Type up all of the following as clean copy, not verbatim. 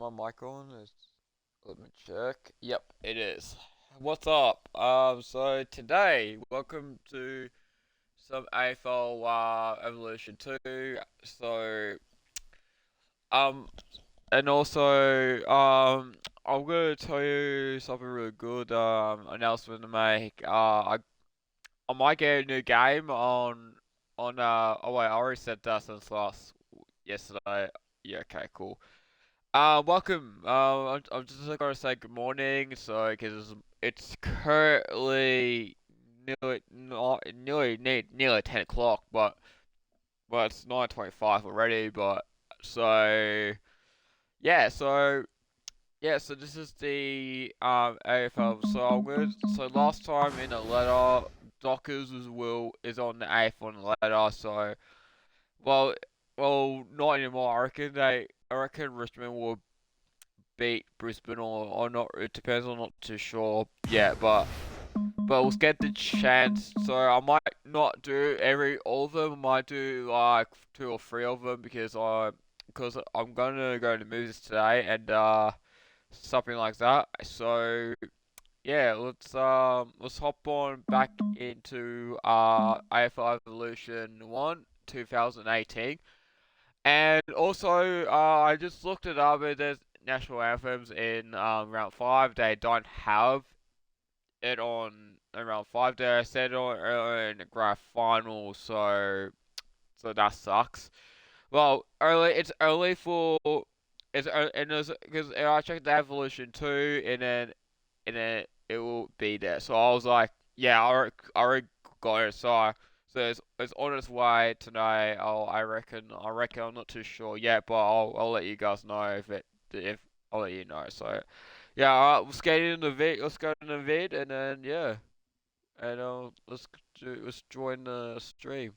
My mic on? Let me check. Yep, it is. What's up? So today, welcome to some AFL Evolution 2. So, um, and also, I'm gonna tell you something really good announcement to make. I might get a new game oh wait, I already said that since last yesterday. Yeah, okay, cool. Welcome. I'm just gonna say good morning, so because it's currently nearly 10 o'clock, but it's 9:25 already. But so yeah, so so this is the AFL. So last time in a letter, Dockers is on the AFL on the letter. So well not anymore. I reckon Richmond will beat Brisbane or not. It depends. I'm not too sure yet, but we'll get the chance. So I might not do all of them. I might do like two or three of them because I'm gonna go to the movies today and something like that. So yeah, let's hop on back into AFL Evolution 1 2018. And also, I just looked it up. There's national anthems in round five. They don't have it on in round five. They said it on earlier in the grand final, so that sucks. Well, it's early for and because I checked the evolution too, and then it will be there. So I was like, yeah, I already got it. So it's on its way tonight. I reckon. I'm not too sure yet, but I'll let you guys know if I'll let you know. So yeah, alright, let's get in the vid. Let's go in the vid, and then yeah, and let's join the stream.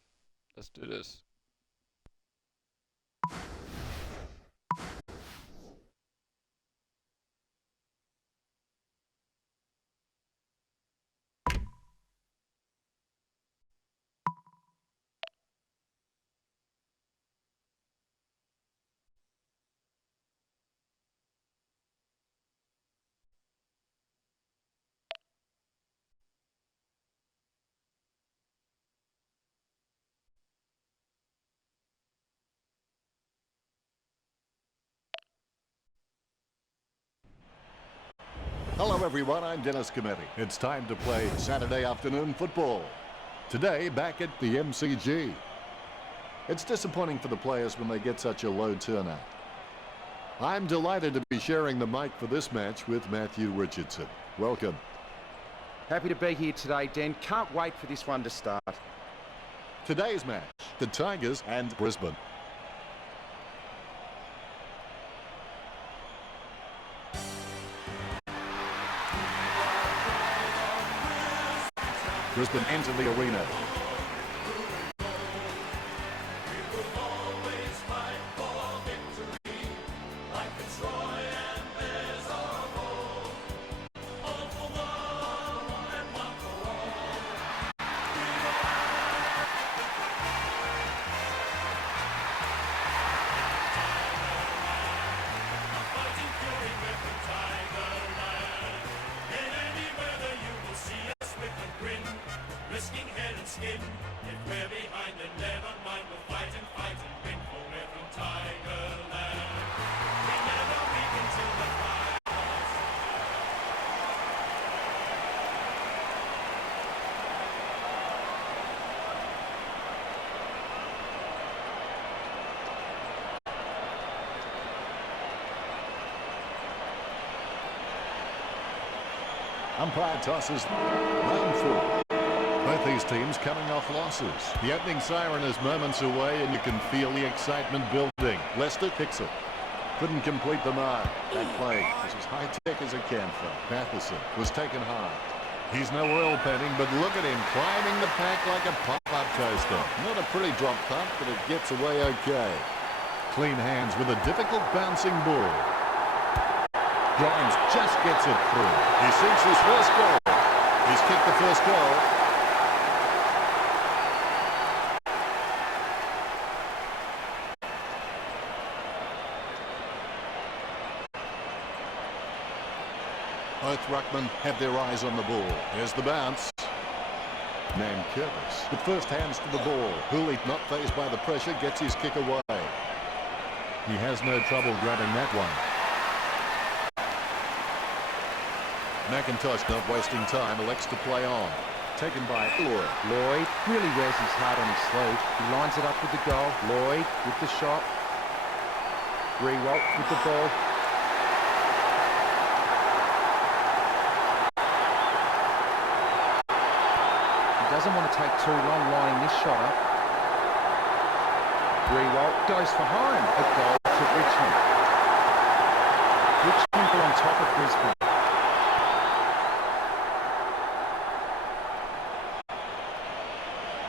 Let's do this. Hello everyone, I'm Dennis Cometti. It's time to play Saturday afternoon football. Today, back at the MCG. It's disappointing for the players when they get such a low turnout. I'm delighted to be sharing the mic for this match with Matthew Richardson. Welcome. Happy to be here today, Dan. Can't wait for this one to start. Today's match, the Tigers and Brisbane. Brisbane enter the arena. Umpire tosses round four. Both these teams coming off losses. The opening siren is moments away and you can feel the excitement building. Leicester kicks it. Couldn't complete the mark. That play was as high-tech as it can for Matheson. Was taken hard. He's no oil painting, but look at him climbing the pack like a pop-up coaster. Not a pretty drop punt, but it gets away okay. Clean hands with a difficult bouncing ball. Grimes just gets it through. He sinks his first goal. He's kicked the first goal. Both ruckmen have their eyes on the ball. Here's the bounce. Curtis with first hands to the ball. Hooley, not fazed by the pressure, gets his kick away. He has no trouble grabbing that one. McIntosh, not wasting time, elects to play on. Taken by Lloyd. Lloyd really wears his heart on his sleeve. He lines it up with the goal. Lloyd with the shot. Rewalt with the ball. He doesn't want to take too long lining this shot up. Rewalt goes for home. A goal to Richmond. Richmond are on top of Brisbane.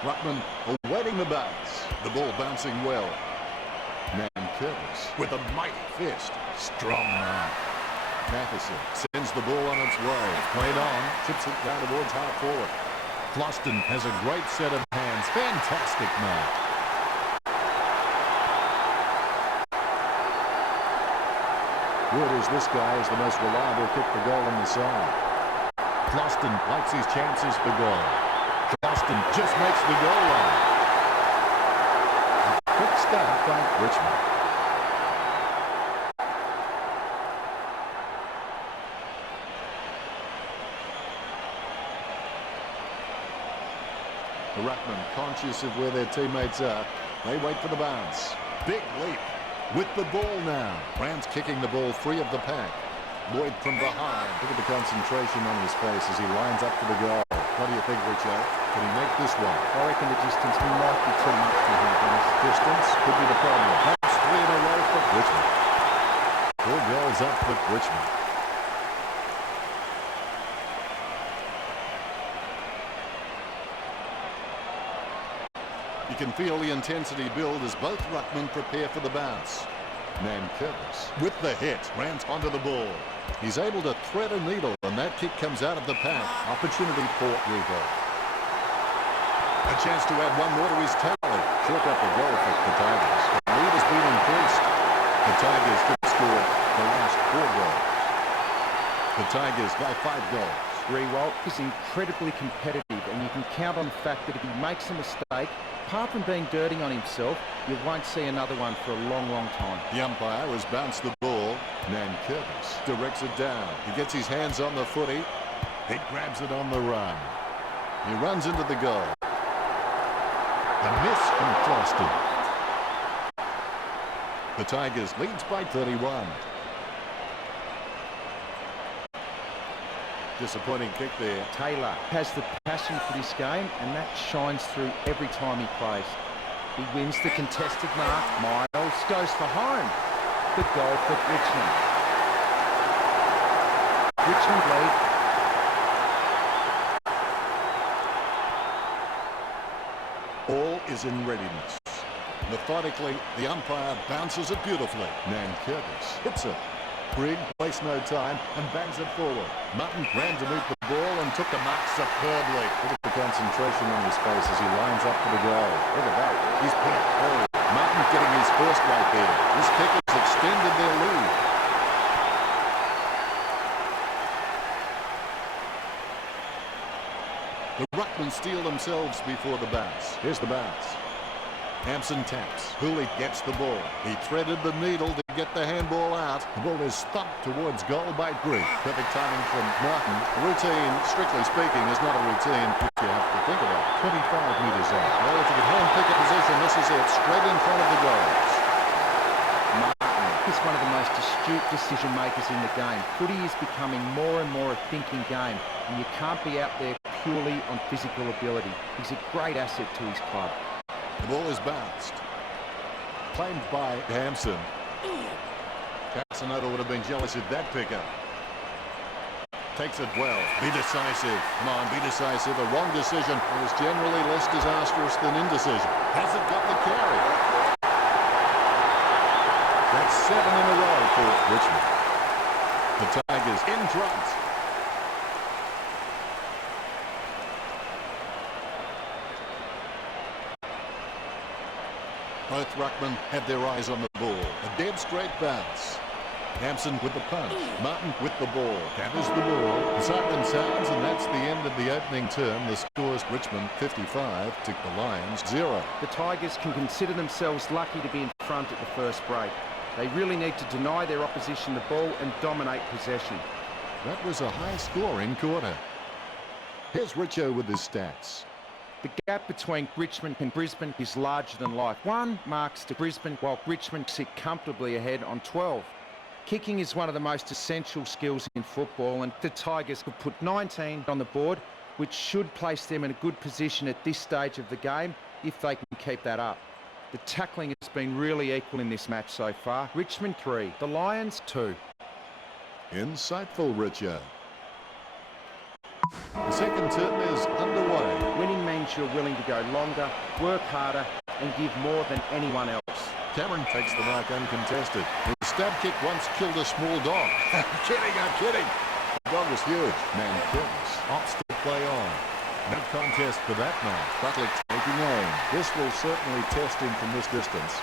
Ruckman awaiting the bounce. The ball bouncing well. Curtis with a mighty fist. Strong man. Matheson sends the ball on its way. Played on. Chips it down towards half forward. Floston has a great set of hands. Fantastic man. Word is this guy is the most reliable kick for goal on the side. Floston likes his chances for goal. Floston just makes the goal line. Quick start by Richmond. The ruckman conscious of where their teammates are. They wait for the bounce. Big leap with the ball now. Rams kicking the ball free of the pack. Lloyd from behind. Look at the concentration on his face as he lines up for the goal. What do you think, Richo? Can he make this one? I reckon the distance might be too much for him. Distance could be the problem. That's 3 in a row for Richmond. 4 goals up for Richmond. You can feel the intensity build as both ruckmen prepare for the bounce. Curtis with the hit. Rams onto the ball. He's able to thread a needle, and that kick comes out of the pack. Opportunity for Rivo. A chance to add one more to his tally. Short up the goal for the Tigers. The lead has been increased. The Tigers have scored the last 4 goals. The Tigers by 5 goals. Rewalt is incredibly competitive, and you can count on the fact that if he makes a mistake, apart from being dirty on himself, you won't see another one for a long, long time. The umpire has bounced the ball. Curtis directs it down. He gets his hands on the footy. He grabs it on the run. He runs into the goal. A miss from Floston. The Tigers leads by 31. Disappointing kick there. Taylor has the passion for this game, and that shines through every time he plays. He wins the contested mark. Miles goes for home. The goal for Richmond. Richmond lead. All is in readiness. Methodically, the umpire bounces it beautifully. Curtis hits it. Brigg wastes no time and bangs it forward. Mutton ran to meet the ball and took the mark superbly. Look at the concentration on his face as he lines up for the goal. Look at that. He's put it forward. Mutton getting his first right there. This kick has extended their lead. The ruckmen steal themselves before the bounce. Here's the bounce. Hampson taps. Hooley gets the ball. He threaded the needle to get the handball out. The ball is thumped towards goal by Brigg. Perfect timing from Martin. Routine, strictly speaking, is not a routine which you have to think about. 25 metres out. Well, if you can hand pick a position, this is it. Straight in front of the goals. Martin is one of the most astute decision makers in the game. Footy is becoming more and more a thinking game, and you can't be out there purely on physical ability. He's a great asset to his club. The ball is bounced. Claimed by Hampson. Casanova would have been jealous of that pickup. Takes it well. Be decisive. Come on, be decisive. A wrong decision is generally less disastrous than indecision. Hasn't got the carry. That's 7 in a row for Richmond. The Tigers in front. Both ruckmen have their eyes on the ball. A dead straight bounce. Hampson with the punch. Martin with the ball. Gathers the ball. The siren sounds, and that's the end of the opening term. The score's Richmond 55 to the Lions 0. The Tigers can consider themselves lucky to be in front at the first break. They really need to deny their opposition the ball and dominate possession. That was a high-scoring quarter. Here's Richo with his stats. The gap between Richmond and Brisbane is larger than life. 1 marks to Brisbane, while Richmond sit comfortably ahead on 12. Kicking is one of the most essential skills in football, and the Tigers could put 19 on the board, which should place them in a good position at this stage of the game if they can keep that up. The tackling has been really equal in this match so far. Richmond 3, the Lions 2. Insightful, Richo. The second term is underway. Winning means you're willing to go longer, work harder, and give more than anyone else. Cameron takes the mark uncontested. The stab kick once killed a small dog. I'm kidding. The dog was huge. Man Curtis opts to play on. No contest for that match. Butler taking aim. This will certainly test him from this distance.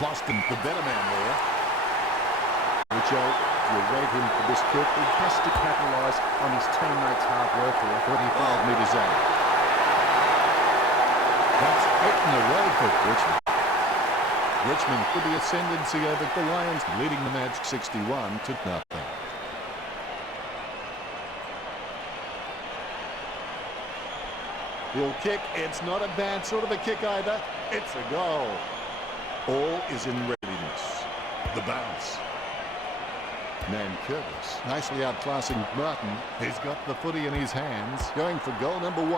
Floston, the better man there. Richo, you'll rate him for this kick. He has to capitalise on his teammates' hard work here. 45 metres out. That's 8 in a row for Richmond. Richmond with the ascendancy over the Lions, leading the match 61-0. He'll kick. It's not a bad sort of a kick either. It's a goal. All is in readiness. The bounce. Man Curtis nicely outclassing Martin. He's got the footy in his hands, going for goal number 1.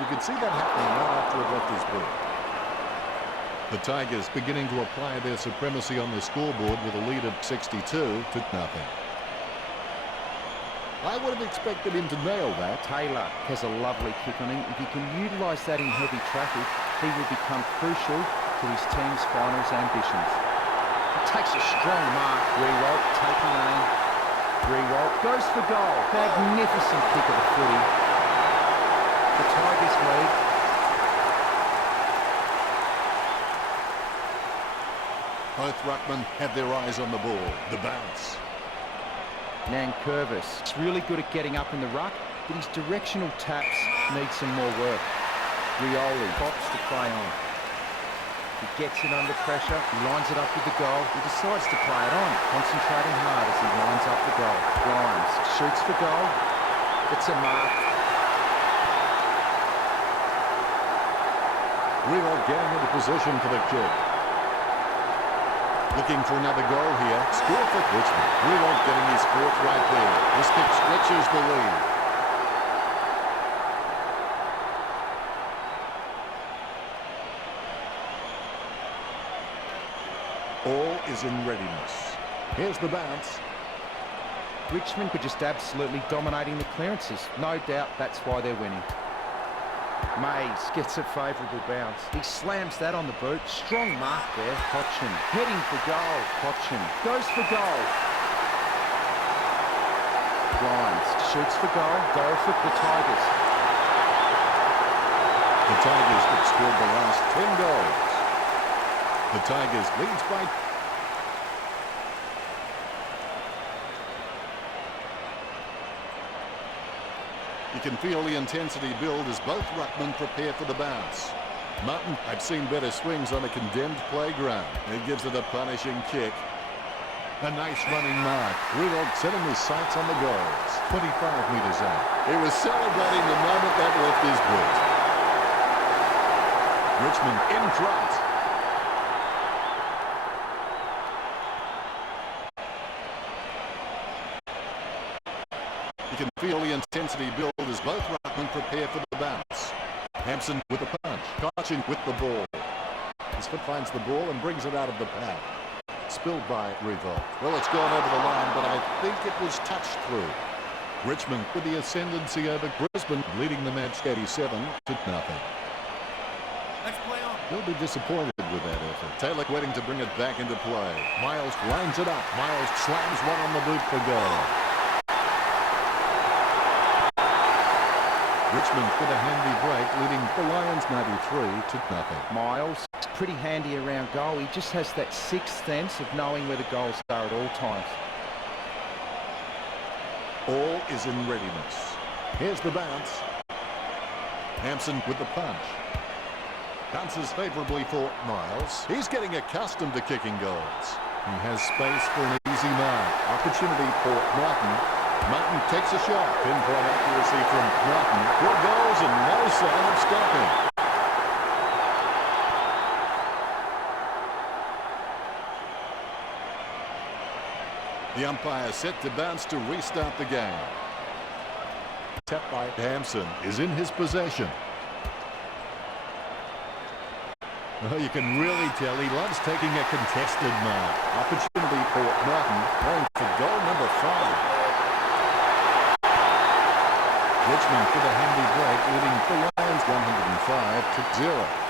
You could see that happening right after it left his boot. The Tigers beginning to apply their supremacy on the scoreboard with a lead of 62-0. I would have expected him to nail that. Taylor has a lovely kick on him. If he can utilise that in heavy traffic, he will become crucial to his team's finals ambitions. He takes a strong mark. Rewalt taking aim. Rewalt goes for goal. Magnificent kick of the footy. The Tigers lead. Both ruckmen have their eyes on the ball. The bounce. Nankervis is really good at getting up in the ruck, but his directional taps need some more work. Rioli pops to play on. He gets it under pressure, he lines it up with the goal, he decides to play it on, concentrating hard as he lines up the goal. Grimes shoots for goal, it's a mark. Rioli getting into position for the kick. Looking for another goal here. Score for Richmond. Rioli getting his fourth right there. This kick stretches the lead. All is in readiness. Here's the bounce. Richmond are just absolutely dominating the clearances. No doubt that's why they're winning. Mays gets a favourable bounce. He slams that on the boot. Strong mark there. Cochin heading for goal. Cochin goes for goal. Grimes shoots for goal. Goal for the Tigers. The Tigers have scored the last 10 goals. The Tigers leads by... You can feel the intensity build as both ruckmen prepare for the bounce. Martin, I've seen better swings on a condemned playground. He gives it a punishing kick. A nice running mark. Riewoldt setting his sights on the goals. 25 metres out. He was celebrating the moment that left his boot. Richmond in front. You can feel the intensity build as both ruckmen prepare for the bounce. Hampson with the punch. Cochin with the ball. His foot finds the ball and brings it out of the path. Spilled by Riewoldt. Well, it's gone over the line, but I think it was touched through. Richmond with the ascendancy over Brisbane, leading the match 87-0. Let's play on. He'll be disappointed with that effort. Taylor waiting to bring it back into play. Miles lines it up. Miles slams one on the boot for goal. Richmond with a handy break, leading the Lions 93-0. Miles pretty handy around goal. He just has that sixth sense of knowing where the goals are at all times. All is in readiness. Here's the bounce. Hampson with the punch. Bounces favourably for Miles. He's getting accustomed to kicking goals. He has space for an easy mark. Opportunity for Martin. Martin takes a shot. Pinpoint accuracy from Martin. Good goals and no sign of stopping. The umpire set to bounce to restart the game. Tap by Hampson is in his possession. Oh, you can really tell he loves taking a contested mark. Opportunity for Martin, going for goal number 5. Richmond with a handy break, leading the Lions 105-0.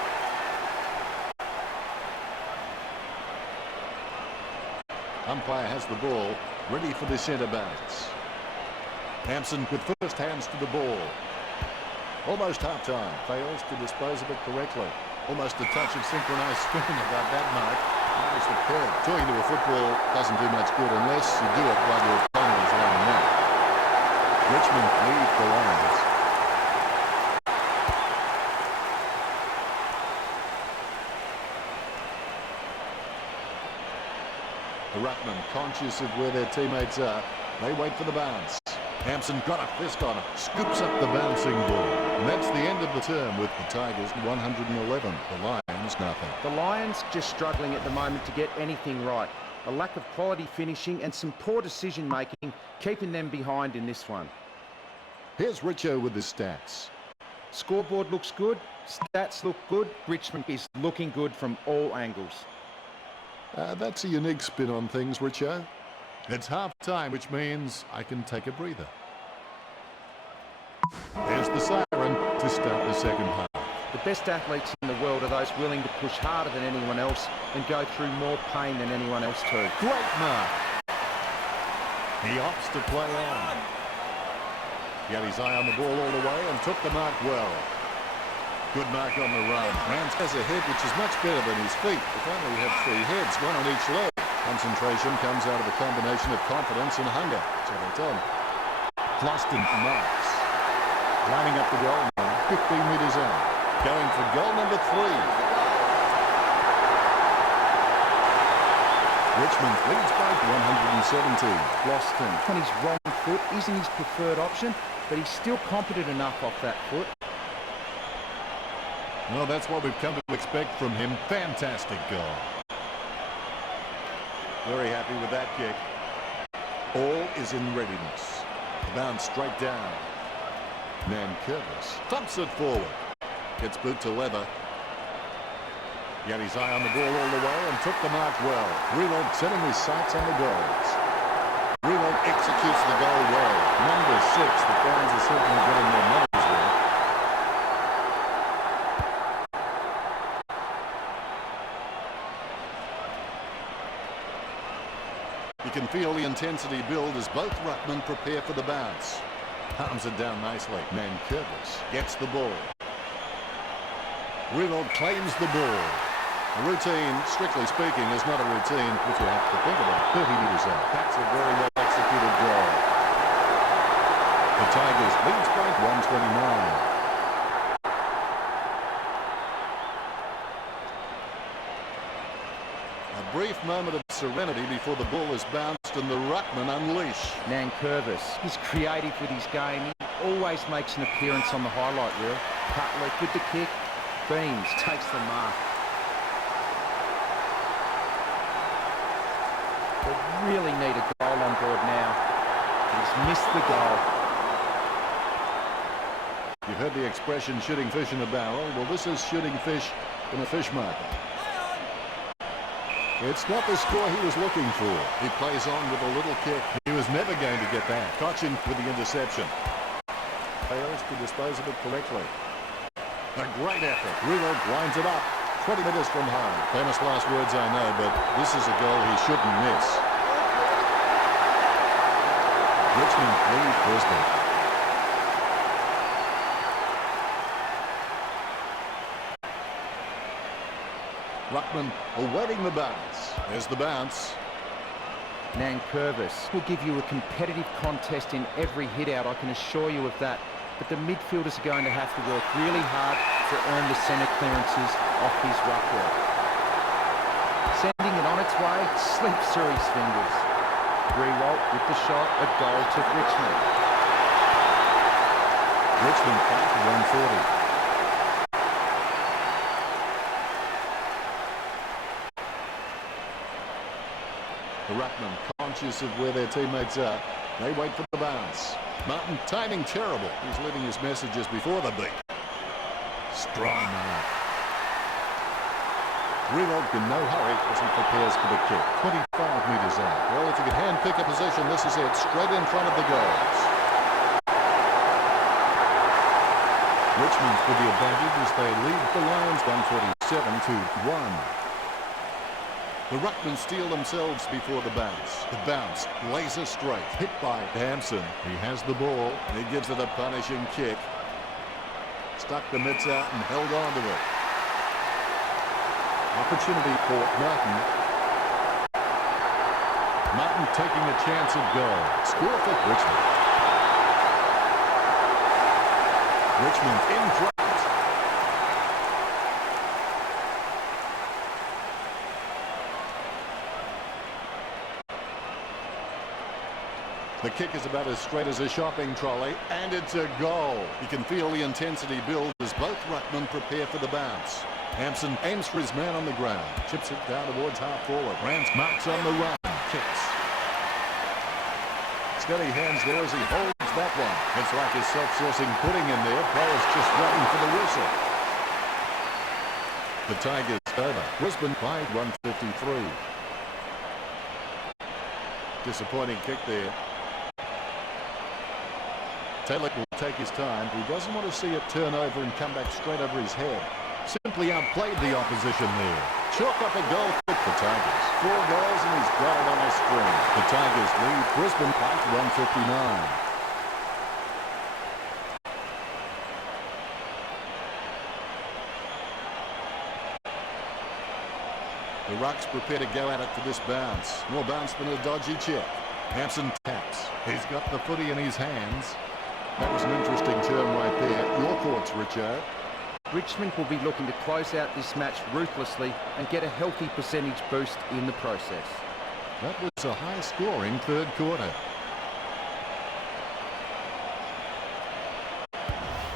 Umpire has the ball, ready for the centre bounce. Hampson with first hands to the ball. Almost half-time, fails to dispose of it correctly. Almost a touch of synchronised swimming about that mark. Notice the curve. Talking to a football doesn't do much good unless you do it while your opponent is lining up. Richmond lead the Lions. The ruckman, conscious of where their teammates are, they wait for the bounce. Hampson got a fist on it, scoops up the bouncing ball. And that's the end of the term with the Tigers 111, the Lions nothing. The Lions just struggling at the moment to get anything right. A lack of quality finishing and some poor decision making, keeping them behind in this one. Here's Richo with the stats. Scoreboard looks good, stats look good, Richmond is looking good from all angles. That's a unique spin on things, Richo. It's half-time, which means I can take a breather. There's the siren to start the second half. The best athletes in the world are those willing to push harder than anyone else and go through more pain than anyone else too. Great mark. He opts to play on. He had his eye on the ball all the way and took the mark well. Good mark on the run. Rance has a head which is much better than his feet. If only he had 3 heads, one on each leg. Concentration comes out of a combination of confidence and hunger, so they tell me. Floston marks. Lining up the goal now, 15 metres out. Going for goal number 3. Richmond leads by 117. Floston on his wrong foot isn't his preferred option, but he's still competent enough off that foot. Well, that's what we've come to expect from him. Fantastic goal. Very happy with that kick. All is in readiness. The bounce straight down. Nankervis thumps it forward. Gets boot to leather. He had his eye on the ball all the way and took the mark well. Renault setting his sights on the goals. Renault executes the goal well. Number 6, the fans are certainly getting their money's worth. You can feel the intensity build as both ruckmen prepare for the bounce. Palms it down nicely. Nankervis gets the ball. Renault claims the ball. A routine, strictly speaking, is not a routine if you have to think about it. 30 metres out. That's a very well executed goal. The Tigers leads by 129. A brief moment of serenity before the ball is bounced and the ruckman unleash. Nankervis, he's creative with his game. He always makes an appearance on the highlight reel. Cutler with the kick. Beams takes the mark. They really need a goal on board now. He's missed the goal. You've heard the expression shooting fish in a barrel. Well, this is shooting fish in a fish market. It's not the score he was looking for. He plays on with a little kick. He was never going to get that. Cochin with the interception. Fails to dispose of it correctly. A great effort. Renault winds it up. 20 metres from home. Famous last words, I know, but this is a goal he shouldn't miss. Richmond lead Brisbane. Ruckman awaiting the bounce. There's the bounce. Nankervis will give you a competitive contest in every hit-out, I can assure you of that. But the midfielders are going to have to work really hard to earn the centre clearances off his ruck work. Sending it on its way, slips through his fingers. Rewalt with the shot, a goal to Richmond. Richmond back to 140. The Ruckman, conscious of where their teammates are, they wait for the bounce. Martin timing terrible. He's leaving his messages before the beat. Strong mark. Rewalt in no hurry as he prepares for the kick. 25 metres out. Well, if you could hand pick a position, this is it. Straight in front of the goals. Richmond with the advantage as they lead the Lions 147-1. The Ruckman steal themselves before the bounce. The bounce, laser straight, hit by Hampson. He has the ball, and he gives it a punishing kick. Stuck the mitts out and held on to it. Opportunity for Martin. Martin taking a chance at goal. Score for Richmond. Richmond in front. The kick is about as straight as a shopping trolley, and it's a goal. You can feel the intensity build as both ruckmen prepare for the bounce. Hampson aims for his man on the ground, chips it down towards half forward. Rance marks on the run, kicks. Steady hands there as he holds that one. It's like his self-sourcing pudding in there. Players just waiting for the whistle. The Tigers over. Brisbane by 153. Disappointing kick there. Taylor will take his time. He doesn't want to see it turn over and come back straight over his head. Simply outplayed the opposition there. Chalk up a goal for the Tigers. 4 goals and he's got it on a string. The Tigers lead Brisbane by 159. The Rucks prepare to go at it for this bounce. More bounce than a dodgy chip. Hampson taps. He's got the footy in his hands. That was an interesting turn right there. Your thoughts, Richard? Richmond will be looking to close out this match ruthlessly and get a healthy percentage boost in the process. That was a high-scoring third quarter.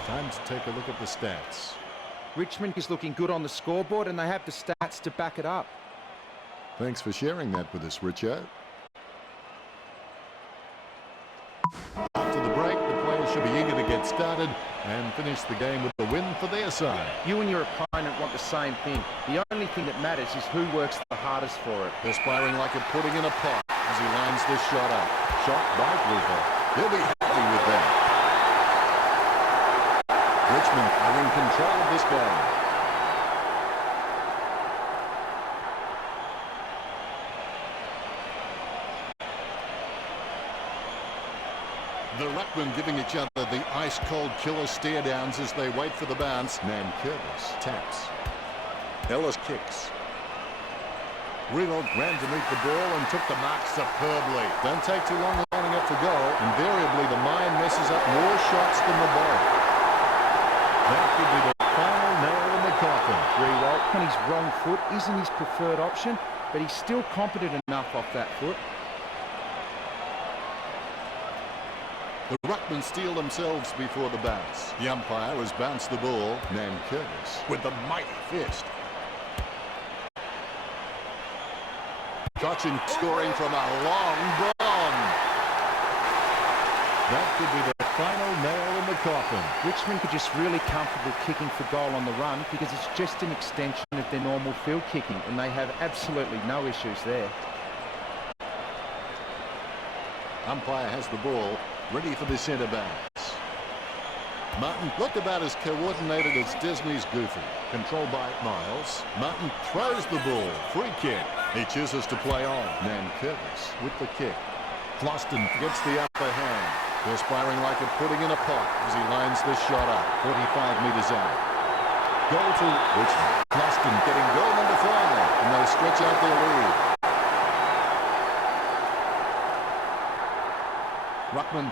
Time to take a look at the stats. Richmond is looking good on the scoreboard and they have the stats to back it up. Thanks for sharing that with us, Richard. After the break, the players should be eager to get started and finish the game with a win for their side. You and your opponent want the same thing. The only thing that matters is who works the hardest for it. Perspiring like a pudding in a pot as he lines this shot up. Shot by Gruber. He'll be happy with that. Richmond are in control of this game. The Ruckmen giving each other the ice-cold killer stare-downs as they wait for the bounce. Nankervis taps. Ellis kicks. Rewalt ran to meet the ball and took the mark superbly. Don't take too long lining up for goal. Invariably, the mind messes up more shots than the ball. That could be the final nail in the coffin. Rewalt on his wrong foot isn't his preferred option, but he's still competent enough off that foot. The Ruckmen steal themselves before the bounce. The umpire has bounced the ball. Nankervis with the mighty fist. Cochin scoring from a long bomb. That could be the final nail in the coffin. Richmond are just really comfortable kicking for goal on the run because it's just an extension of their normal field kicking and they have absolutely no issues there. Umpire has the ball, ready for the centre bounce. Martin looked about as coordinated as Disney's Goofy. Controlled by Miles. Martin throws the ball. Free kick. He chooses to play on. Nankervis with the kick. Floston gets the upper hand. Perspiring like a pudding in a pot as he lines this shot up. 45 metres out. Goal to Richmond. Closton getting goal number 5, and they stretch out their lead. Ruckman.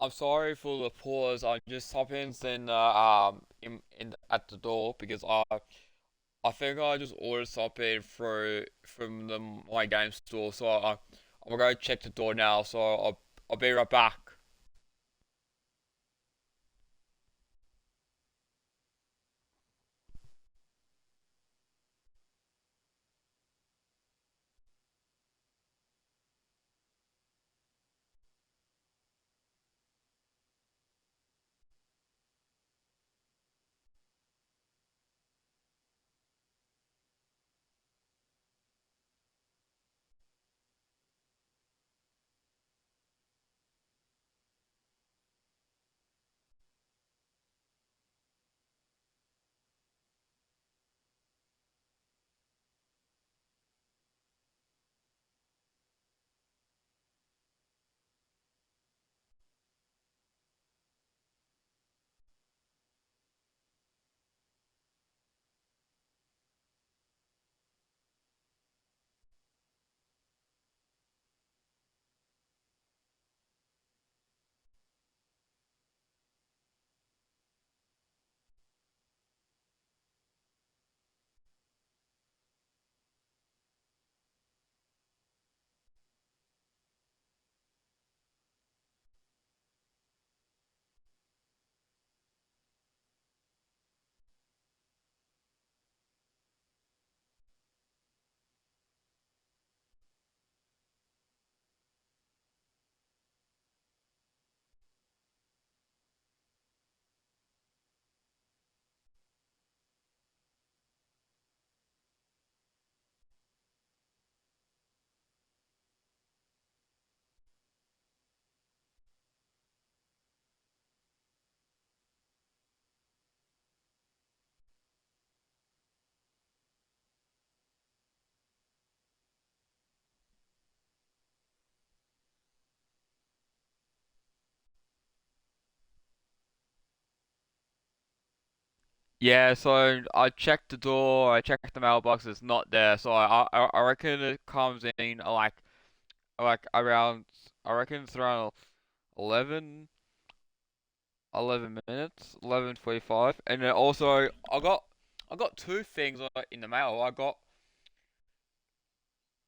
I'm sorry for the pause. I'm just hopping in at the door because I think I just ordered something through from my game store. So I'm gonna go check the door now. So I'll be right back. Yeah, so I checked the door, I checked the mailbox, it's not there. So I reckon it comes in like around, I reckon it's around 11 11 minutes, 11:45. And then also I got two things in the mail. I got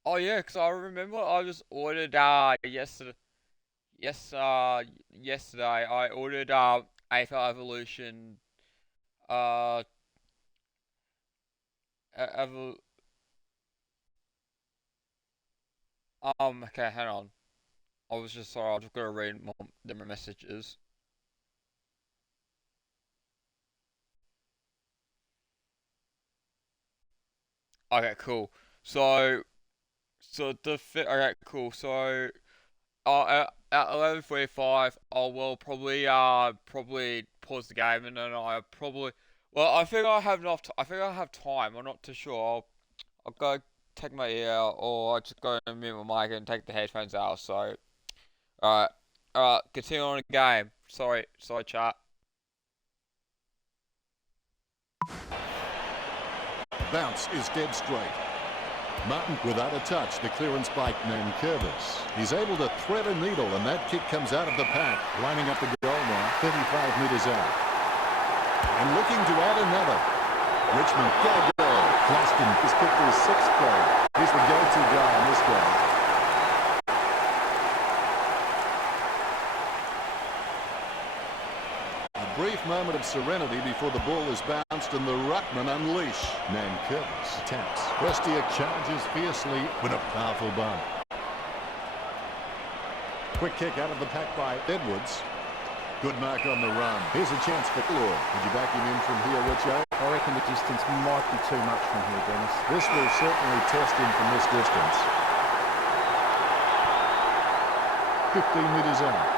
Oh yeah, 'cause I remember I just ordered yesterday I ordered AFL Evolution uh Evol okay, hang on. I was just sorry, I was just gonna read the messages. Okay, cool. So okay, cool. So at 11:45, I will probably pause the game, and then I probably I think I have enough. I think I have time. I'm not too sure. I'll go take my ear out, or I'll just go and mute my mic and take the headphones out. So alright, continue on the game. Sorry, chat. Bounce is dead straight. Martin without a touch. The clearance by Nankervis. He's able to thread a needle, and that kick comes out of the pack. Lining up the goal now, 35 metres out. And looking to add another. Richmond get a goal. Closton has kicked his 6th goal. He's the go-to guy in this game. Brief moment of serenity before the ball is bounced and the ruckman unleash. Nankervis attacks. Prestia charges fiercely with a powerful bump. Quick kick out of the pack by Edwards. Good mark on the run. Here's a chance for Claude. Would you back him in from here, Richo? I reckon the distance might be too much from here, Dennis. This will certainly test him from this distance. 15 metres out.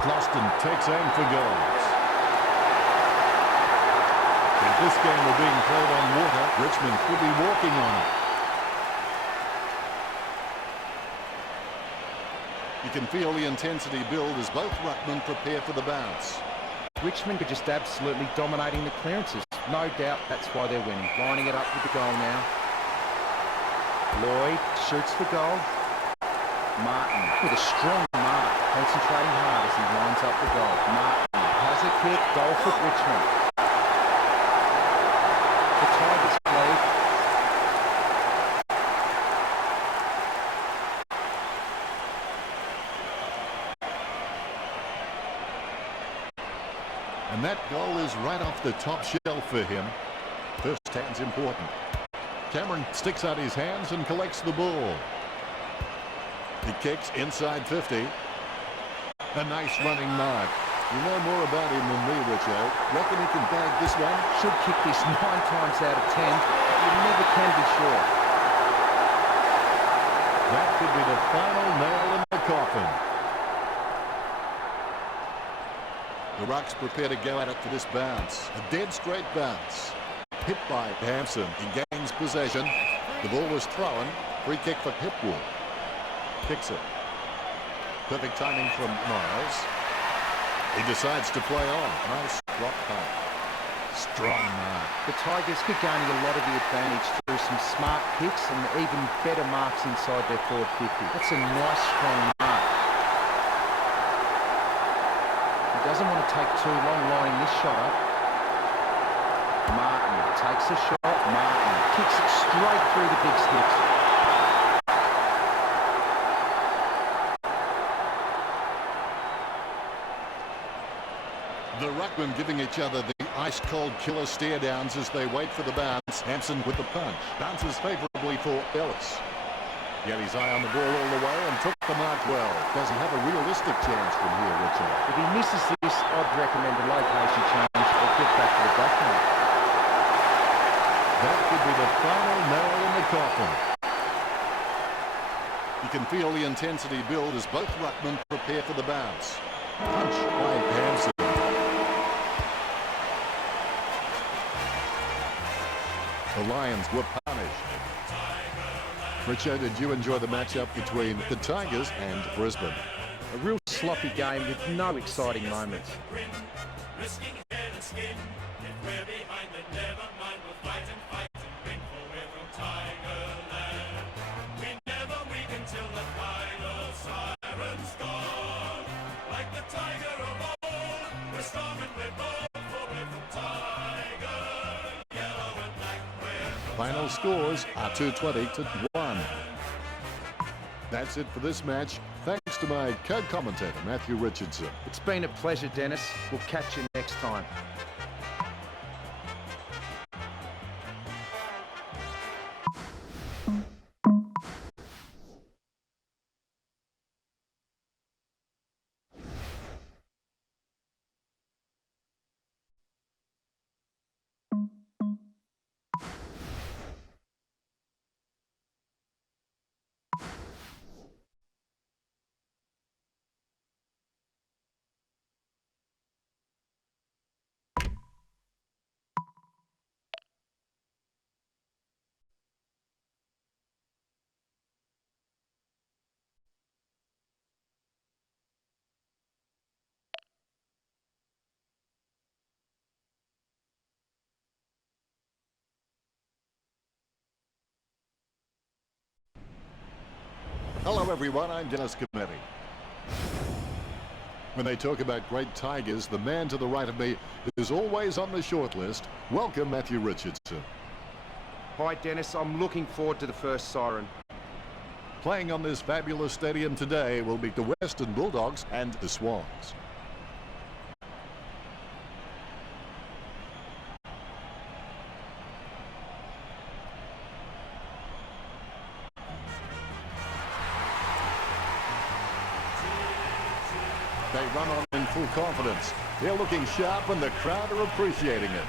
Closton takes aim for goals. If this game were being played on water, Richmond would be walking on it. You can feel the intensity build as both ruckmen prepare for the bounce. Richmond are just absolutely dominating the clearances. No doubt that's why they're winning. Lining it up with the goal now. Lloyd shoots for goal. Martin with a strong mark, concentrating hard as he lines up the goal. Martin has a kick, goal for Richmond. The Tigers lead. And that goal is right off the top shelf for him. First hand's important. Cameron sticks out his hands and collects the ball. He kicks inside 50. A nice running mark. You know more about him than me, Richo. Reckon he can bag this one? Should kick this 9 times out of 10. You never can be sure. That could be the final nail in the coffin. The Rucks prepare to go at it for this bounce. A dead straight bounce. Hit by Hampson. He gains possession. The ball was thrown. Free kick for Hipwood. Kicks it. Perfect timing from Miles. He decides to play on. Nice drop punt. Strong mark. The Tigers could gain a lot of the advantage through some smart kicks and even better marks inside their forward 50. That's a nice strong mark. He doesn't want to take too long lining this shot up. Martin takes a shot. Martin kicks it straight through the big sticks. The ruckmen giving each other the ice-cold killer stare-downs as they wait for the bounce. Hampson with the punch. Bounces favourably for Ellis. He had his eye on the ball all the way and took the mark well. Does he have a realistic chance from here, Richard? If he misses this, I'd recommend a location change or get back to the backline. That could be the final nail in the coffin. You can feel the intensity build as both ruckmen prepare for the bounce. Punch by Hampson. The Lions were punished. Richo, did you enjoy the matchup between the Tigers and Brisbane? A real sloppy game with no exciting moments. Final scores are 220-1. That's it for this match. Thanks to my co-commentator, Matthew Richardson. It's been a pleasure, Dennis. We'll catch you next time. Hello everyone, I'm Dennis Cometti. When they talk about great Tigers, the man to the right of me is always on the short list. Welcome, Matthew Richardson. Hi, Dennis. I'm looking forward to the first siren. Playing on this fabulous stadium today will be the Western Bulldogs and the Swans. They run on in full confidence. They're looking sharp and the crowd are appreciating it.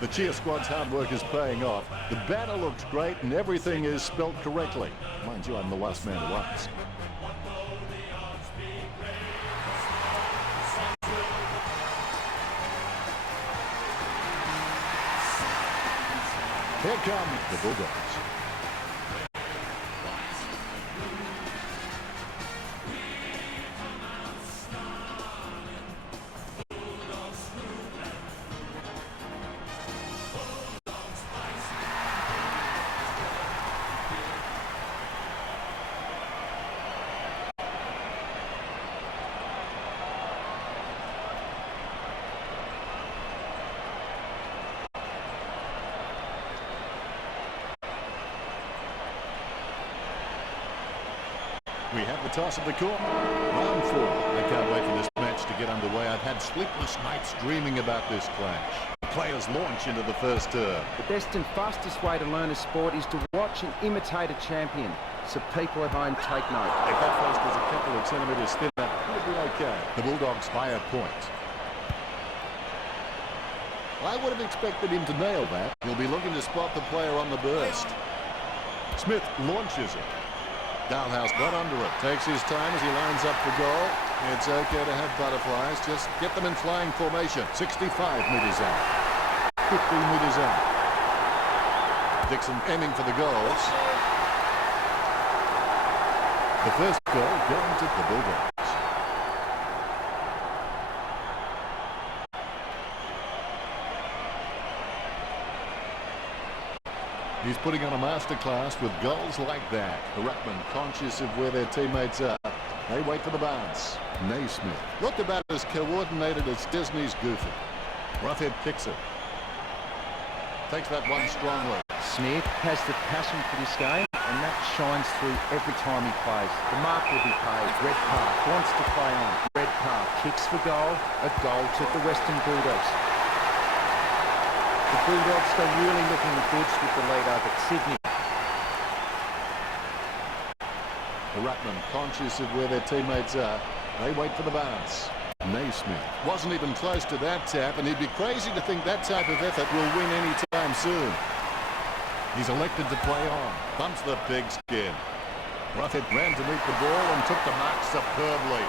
The cheer squad's hard work is paying off. The banner looks great and everything is spelt correctly. Mind you, I'm the last man to ask. Here come the Bulldogs. We have the toss of the court. Round 4. I can't wait for this match to get underway. I've had sleepless nights dreaming about this clash. Players launch into the first term. The best and fastest way to learn a sport is to watch and imitate a champion. So people at home take note. If that post was a couple of centimetres thinner, it would be okay. The Bulldogs by a point. I would have expected him to nail that. He'll be looking to spot the player on the burst. Smith launches it. Dalhouse got under it. Takes his time as he lines up for goal. It's okay to have butterflies. Just get them in flying formation. 65 metres out. 50 metres out. Dixon aiming for the goals. The first goal going to the Bulldogs. He's putting on a masterclass with goals like that. The ruckman conscious of where their teammates are. They wait for the bounce. Naismith looked about as coordinated as Disney's Goofy. Roughhead kicks it. Takes that one strongly. Smith has the passion for this game, and that shines through every time he plays. The mark will be paid. Redpath wants to play on. Redpath kicks for goal. A goal to the Western Bulldogs. The Bulldogs are really looking the goods with the lead over Sydney. The ruckman conscious of where their teammates are. They wait for the bounce. Naismith wasn't even close to that tap, and he'd be crazy to think that type of effort will win any time soon. He's elected to play on. Bumps the pigskin. Roughhead ran to meet the ball and took the mark superbly.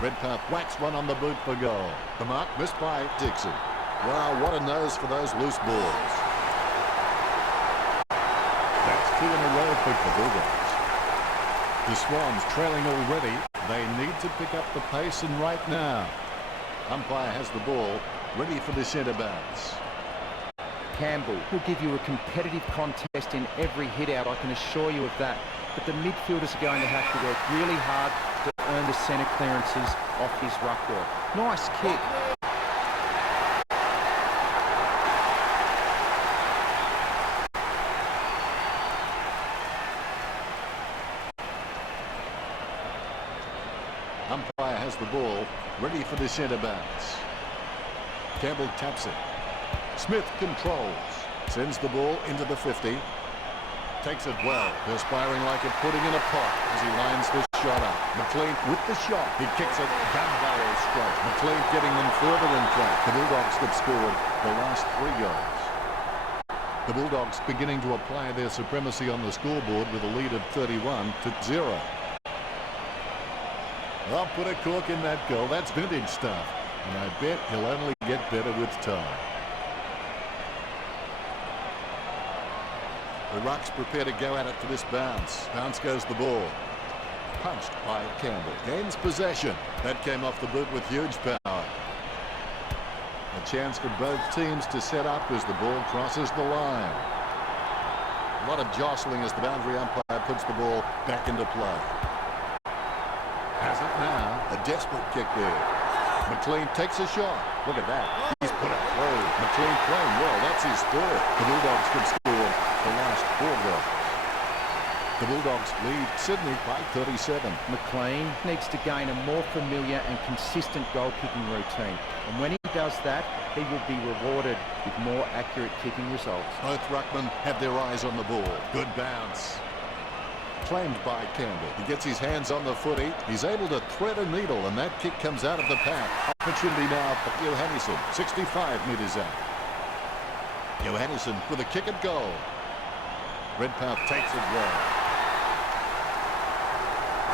Redpath whacks one on the boot for goal. The mark missed by Dixon. Wow, what a nose for those loose balls. That's 2 in a row for the Bulldogs. The Swans trailing already. They need to pick up the pace, and right now. Umpire has the ball, ready for the centre bounce. Campbell will give you a competitive contest in every hit-out, I can assure you of that. But the midfielders are going to have to work really hard to earn the centre clearances off his ruck work. Nice kick. Umpire has the ball, ready for the centre bounce. Campbell taps it. Smith controls. Sends the ball into the 50. Takes it well. Perspiring like a pudding in a pot as he lines this shot up. McLean with the shot. He kicks it gun barrel straight. McLean getting them further in front. The Bulldogs have scored the last 3 goals. The Bulldogs beginning to apply their supremacy on the scoreboard with a lead of 31-0. I'll put a cork in that goal. That's vintage stuff. And I bet he'll only get better with time. The Rucks prepare to go at it for this bounce. Bounce goes the ball. Punched by Campbell. Gains possession. That came off the boot with huge power. A chance for both teams to set up as the ball crosses the line. A lot of jostling as the boundary umpire puts the ball back into play. Has it now. A desperate kick there. McLean takes a shot. Look at that. He's put it through. McLean playing well. That's his third. The Bulldogs could score the last 4 goals. The Bulldogs lead Sydney by 37. McLean needs to gain a more familiar and consistent goal-kicking routine. And when he does that, he will be rewarded with more accurate kicking results. Both ruckmen have their eyes on the ball. Good bounce. Claimed by Campbell. He gets his hands on the footy. He's able to thread a needle, and that kick comes out of the pack. Opportunity now for Johannesson. 65 metres out. Johannesson with a kick at goal. Redpath takes it well.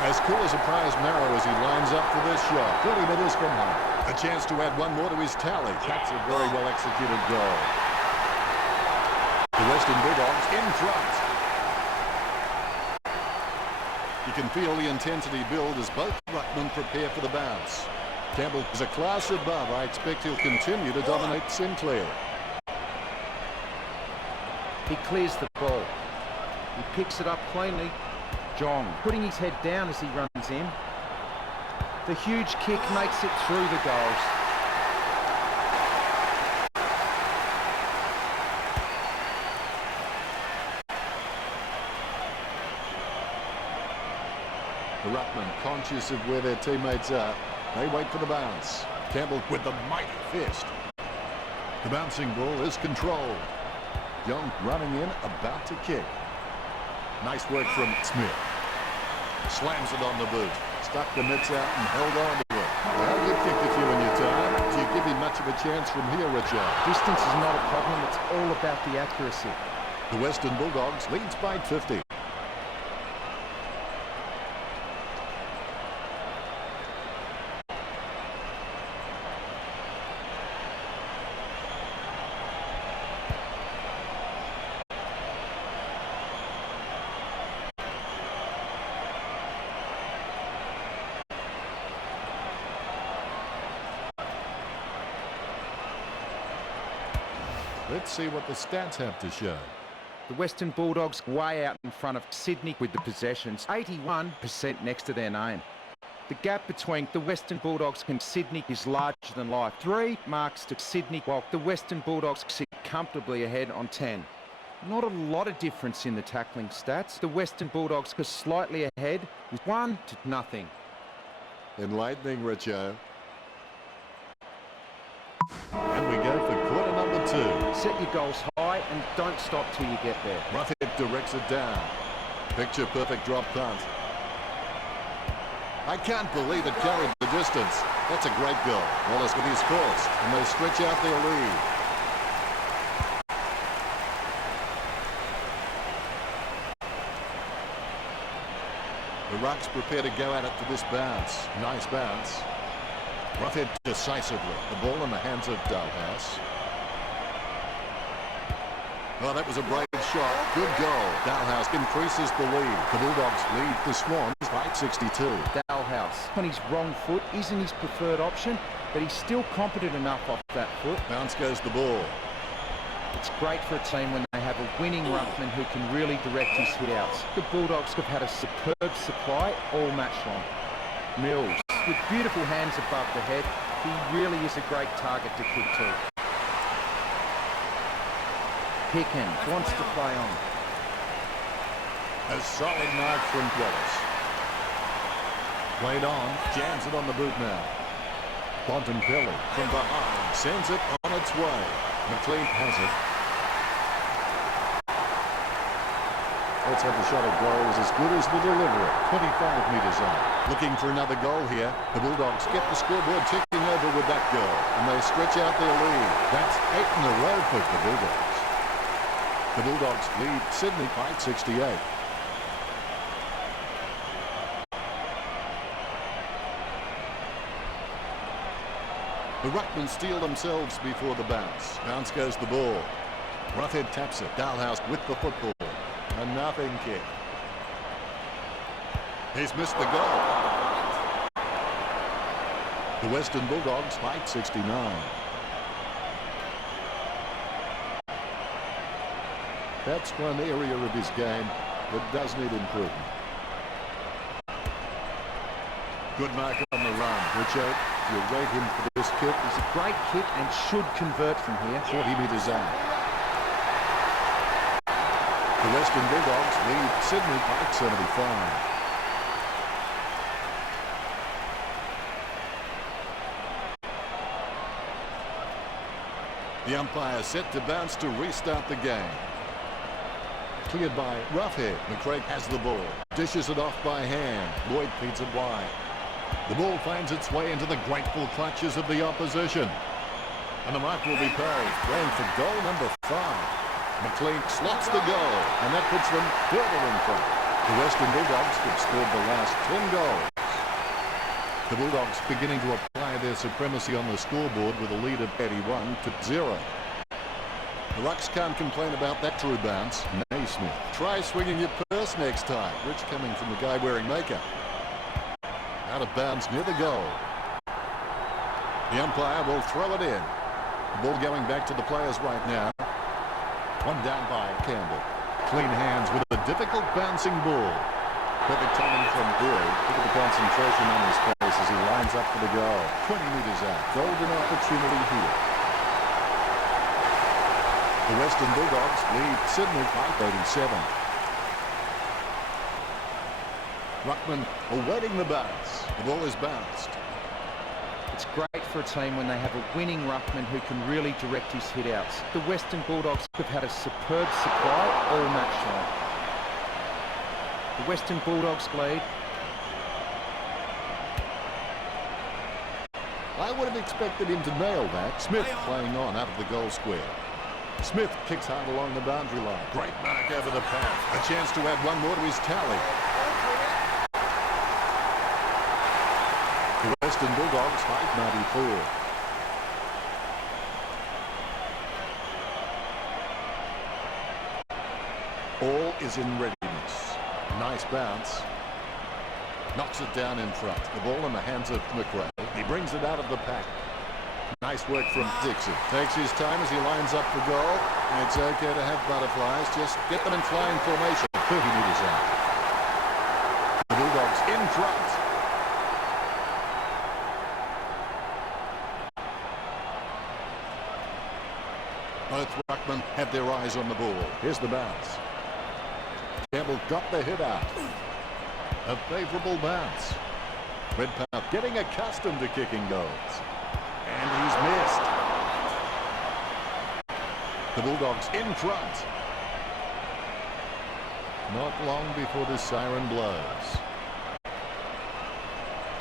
As cool as a prize marrow as he lines up for this shot. 30 metres from home. A chance to add one more to his tally. That's a very well executed goal. The Western Bulldogs in front. You can feel the intensity build as both ruckmen prepare for the bounce. Campbell is a class above. I expect he'll continue to dominate Sinclair. He clears the ball. He picks it up cleanly. Jong putting his head down as he runs in. The huge kick makes it through the goals. conscious of where their teammates are. They wait for the bounce. Campbell with the mighty fist. The bouncing ball is controlled. Young running in, about to kick. Nice work from Smith. Slams it on the boot. Stuck the mitts out and held on to it. Well, you kicked a few in your time. Do you give him much of a chance from here, Richard? Distance is not a problem. It's all about the accuracy. The Western Bulldogs leads by 50. Let's see what the stats have to show. The Western Bulldogs way out in front of Sydney with the possessions, 81% next to their name. The gap between the Western Bulldogs and Sydney is larger than life. 3 marks to Sydney, while the Western Bulldogs sit comfortably ahead on 10. Not a lot of difference in the tackling stats. The Western Bulldogs are slightly ahead with 1-0. Enlightening, Richo. And we go for quarter number 2. Set your goals high and don't stop till you get there. Roughhead directs it down. Picture perfect drop punt. I can't believe it carried the distance. That's a great goal. Wallace with his first, and they stretch out their lead. The Rucks prepare to go at it for this bounce. Nice bounce. Roughhead decisively. The ball in the hands of Dalhouse. Oh, that was a brave shot. Good goal. Dalhouse increases the lead. The Bulldogs lead the Swans by 62. Dalhouse on his wrong foot isn't his preferred option, but he's still competent enough off that foot. Bounce goes the ball. It's great for a team when they have a winning ruckman who can really direct his hit-outs. The Bulldogs have had a superb supply all match long. Mills, with beautiful hands above the head, he really is a great target to kick to. Picken wants to play on. A solid mark from Wallace. Played on, jams it on the boot now. Bontempelli from behind sends it on its way. McLean has it. Let's have the shot at goal is as good as the delivery. 25 metres out. Looking for another goal here. The Bulldogs get the scoreboard ticking over with that goal. And they stretch out their lead. That's 8 in a row for the Bulldogs. The Bulldogs lead Sydney by 68. The Ruckmen steal themselves before the bounce. Bounce goes the ball. Roughhead taps it. Dalhouse with the football. A nothing kick. He's missed the goal. The Western Bulldogs fight 69. That's one area of his game that does need improvement. Good mark on the run. Richard, you rate him for this kick. He's a great kick and should convert from here. 40 metres out. The Western Bulldogs lead Sydney by 75. The umpire set to bounce to restart the game. Cleared by Roughhead. McCrae has the ball. Dishes it off by hand. Lloyd feeds it wide. The ball finds its way into the grateful clutches of the opposition. And the mark will be paid. Going for goal number 5. McLean slots the goal, and that puts them further in front. The Western Bulldogs have scored the last 10 goals. The Bulldogs beginning to apply their supremacy on the scoreboard with a lead of 81-0. The Rucks can't complain about that true bounce. Naismith, try swinging your purse next time. Rich coming from the guy wearing makeup. Out of bounds near the goal. The umpire will throw it in. The ball going back to the players right now. One down by Campbell. Clean hands with a difficult bouncing ball. Perfect timing from Boyd. Look at the concentration on his face as he lines up for the goal. 20 metres out. Golden opportunity here. The Western Bulldogs lead Sydney by 37. Ruckman awaiting the bounce. The ball is bounced. It's great for a team when they have a winning ruckman who can really direct his hit-outs. The Western Bulldogs have had a superb supply all match long. The Western Bulldogs lead. I would have expected him to nail that. Smith playing on out of the goal square. Smith kicks hard along the boundary line. Great mark over the path. A chance to add one more to his tally. The Western Bulldogs fight 94. All is in readiness. Nice bounce. Knocks it down in front. The ball in the hands of McRae. He brings it out of the pack. Nice work from Dixon. Takes his time as he lines up for goal. It's okay to have butterflies. Just get them in flying formation. 30 metres out. The Bulldogs in front. Both ruckmen have their eyes on the ball. Here's the bounce. Campbell got the hit out. A favourable bounce. Redpath getting accustomed to kicking goals. And he's missed. The Bulldogs in front. Not long before the siren blows.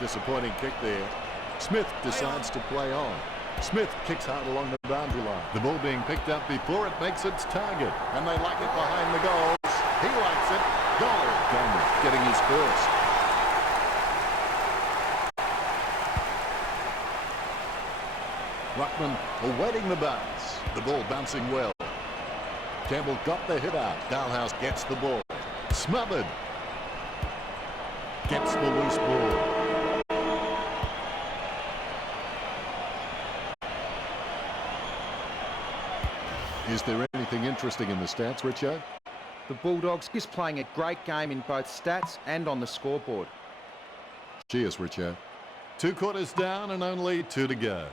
Disappointing kick there. Smith decides to play on. Smith kicks hard along the boundary line. The ball being picked up before it makes its target. And they like it behind the goals. He likes it. Goal. Daniel getting his first. Ruckman awaiting the bounce. The ball bouncing well. Campbell got the hit out. Dalhouse gets the ball. Smothered. Gets the loose ball. Is there anything interesting in the stats, Richard? The Bulldogs is playing a great game in both stats and on the scoreboard. Cheers, Richard. 2 quarters down and only 2 to go.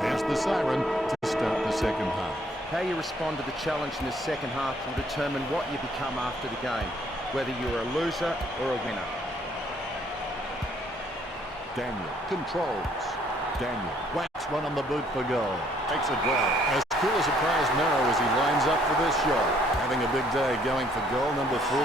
There's the siren to start the second half. How you respond to the challenge in the second half will determine what you become after the game, whether you're a loser or a winner. Daniel controls. Daniel whacks one on the boot for goal. Takes it well. As cool as a prize marrow as he lines up for this shot. Having a big day going for goal number 4.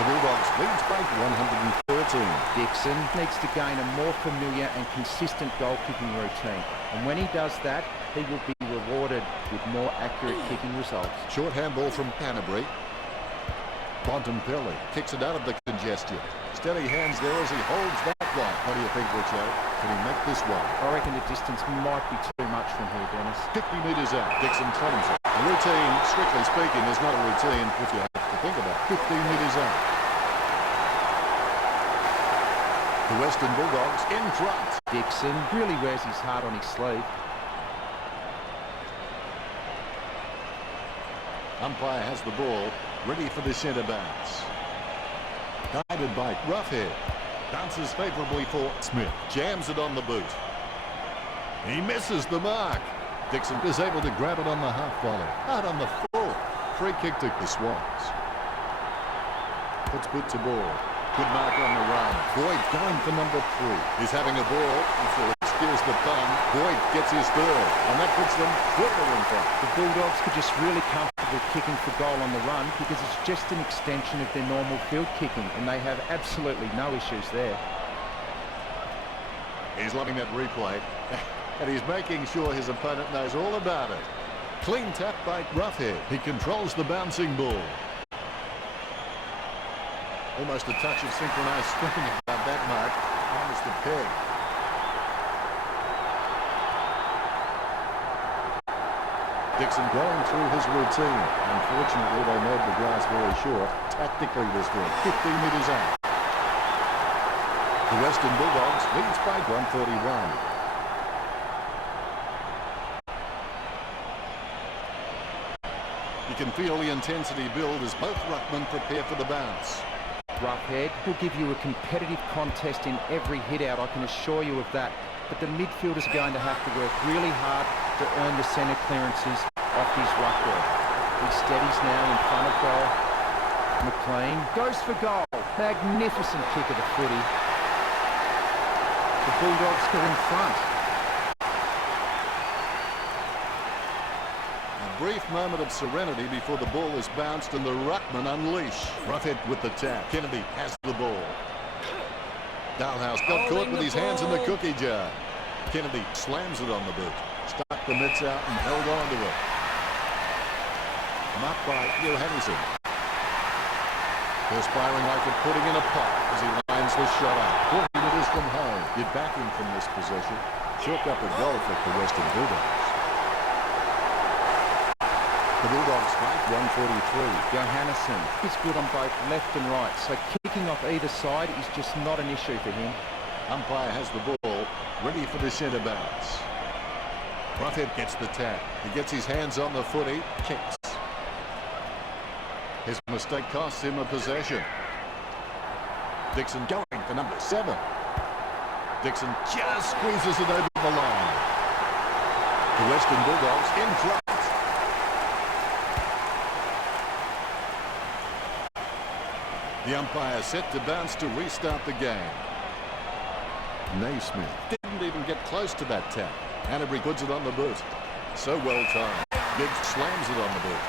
The Bulldogs leads by 113. Dixon needs to gain a more familiar and consistent goal-kicking routine. And when he does that, he will be rewarded with more accurate kicking results. Short handball from Canterbury. Bontempelli kicks it out of the congestion. Steady hands there as he holds that one. What do you think, Richard? Can he make this one? I reckon the distance might be too much from here, Dennis. 50 metres out. Dixon claims it. A routine, strictly speaking, is not a routine if you have to think about 15 metres out. The Western Bulldogs in front. Dixon really wears his heart on his sleeve. Umpire has the ball, ready for the centre bounce. Guided by Roughhead. Bounces favourably for Smith. Jams it on the boot. He misses the mark. Dixon is able to grab it on the half volley. Out on the full. Free kick to the Swans. Puts boot to ball. Good mark on the run. Boyd going for number 3. He's having a ball. Excuse the pun. Boyd gets his third. And that puts them further in front. The Bulldogs could just really comfortable kicking for goal on the run because it's just an extension of their normal field kicking and they have absolutely no issues there. He's loving that replay. And he's making sure his opponent knows all about it. Clean tap by Roughhead. He controls the bouncing ball. Almost a touch of synchronised swimming above that mark. Almost the peg. Dixon going through his routine. Unfortunately, they made the grass very short. Tactically this one. 15 metres out. The Western Bulldogs leads by 131. You can feel the intensity build as both ruckmen prepare for the bounce. Roughhead will give you a competitive contest in every hit-out, I can assure you of that. But the midfielders are going to have to work really hard to earn the centre clearances off his ruck work. He steadies now in front of goal. McLean goes for goal. Magnificent kick of the footy. The Bulldogs still in front. A brief moment of serenity before the ball is bounced and the ruckman unleash. Roughhead with the tap. Kennedy has the ball. Dalhouse got caught with his hands in the cookie jar. Kennedy slams it on the boot. Stuck the mitts out and held on to it. Marked by Johannesson. Perspiring like a pudding in a pot as he lines the shot up. 40 metres from home. Get back in from this possession. Chalk up a goal for the Western Bulldogs. The Bulldogs fight 143. Johannesson is good on both left and right, so kicking off either side is just not an issue for him. Umpire has the ball, ready for the centre bounce. Roughhead gets the tap. He gets his hands on the footy, kicks. His mistake costs him a possession. Dixon going for number 7. Dixon just squeezes it over the line. The Western Bulldogs in front. The umpire set to bounce to restart the game. Naismith didn't even get close to that tap. Hanbury puts it on the boot. So well timed. Giggs slams it on the boot.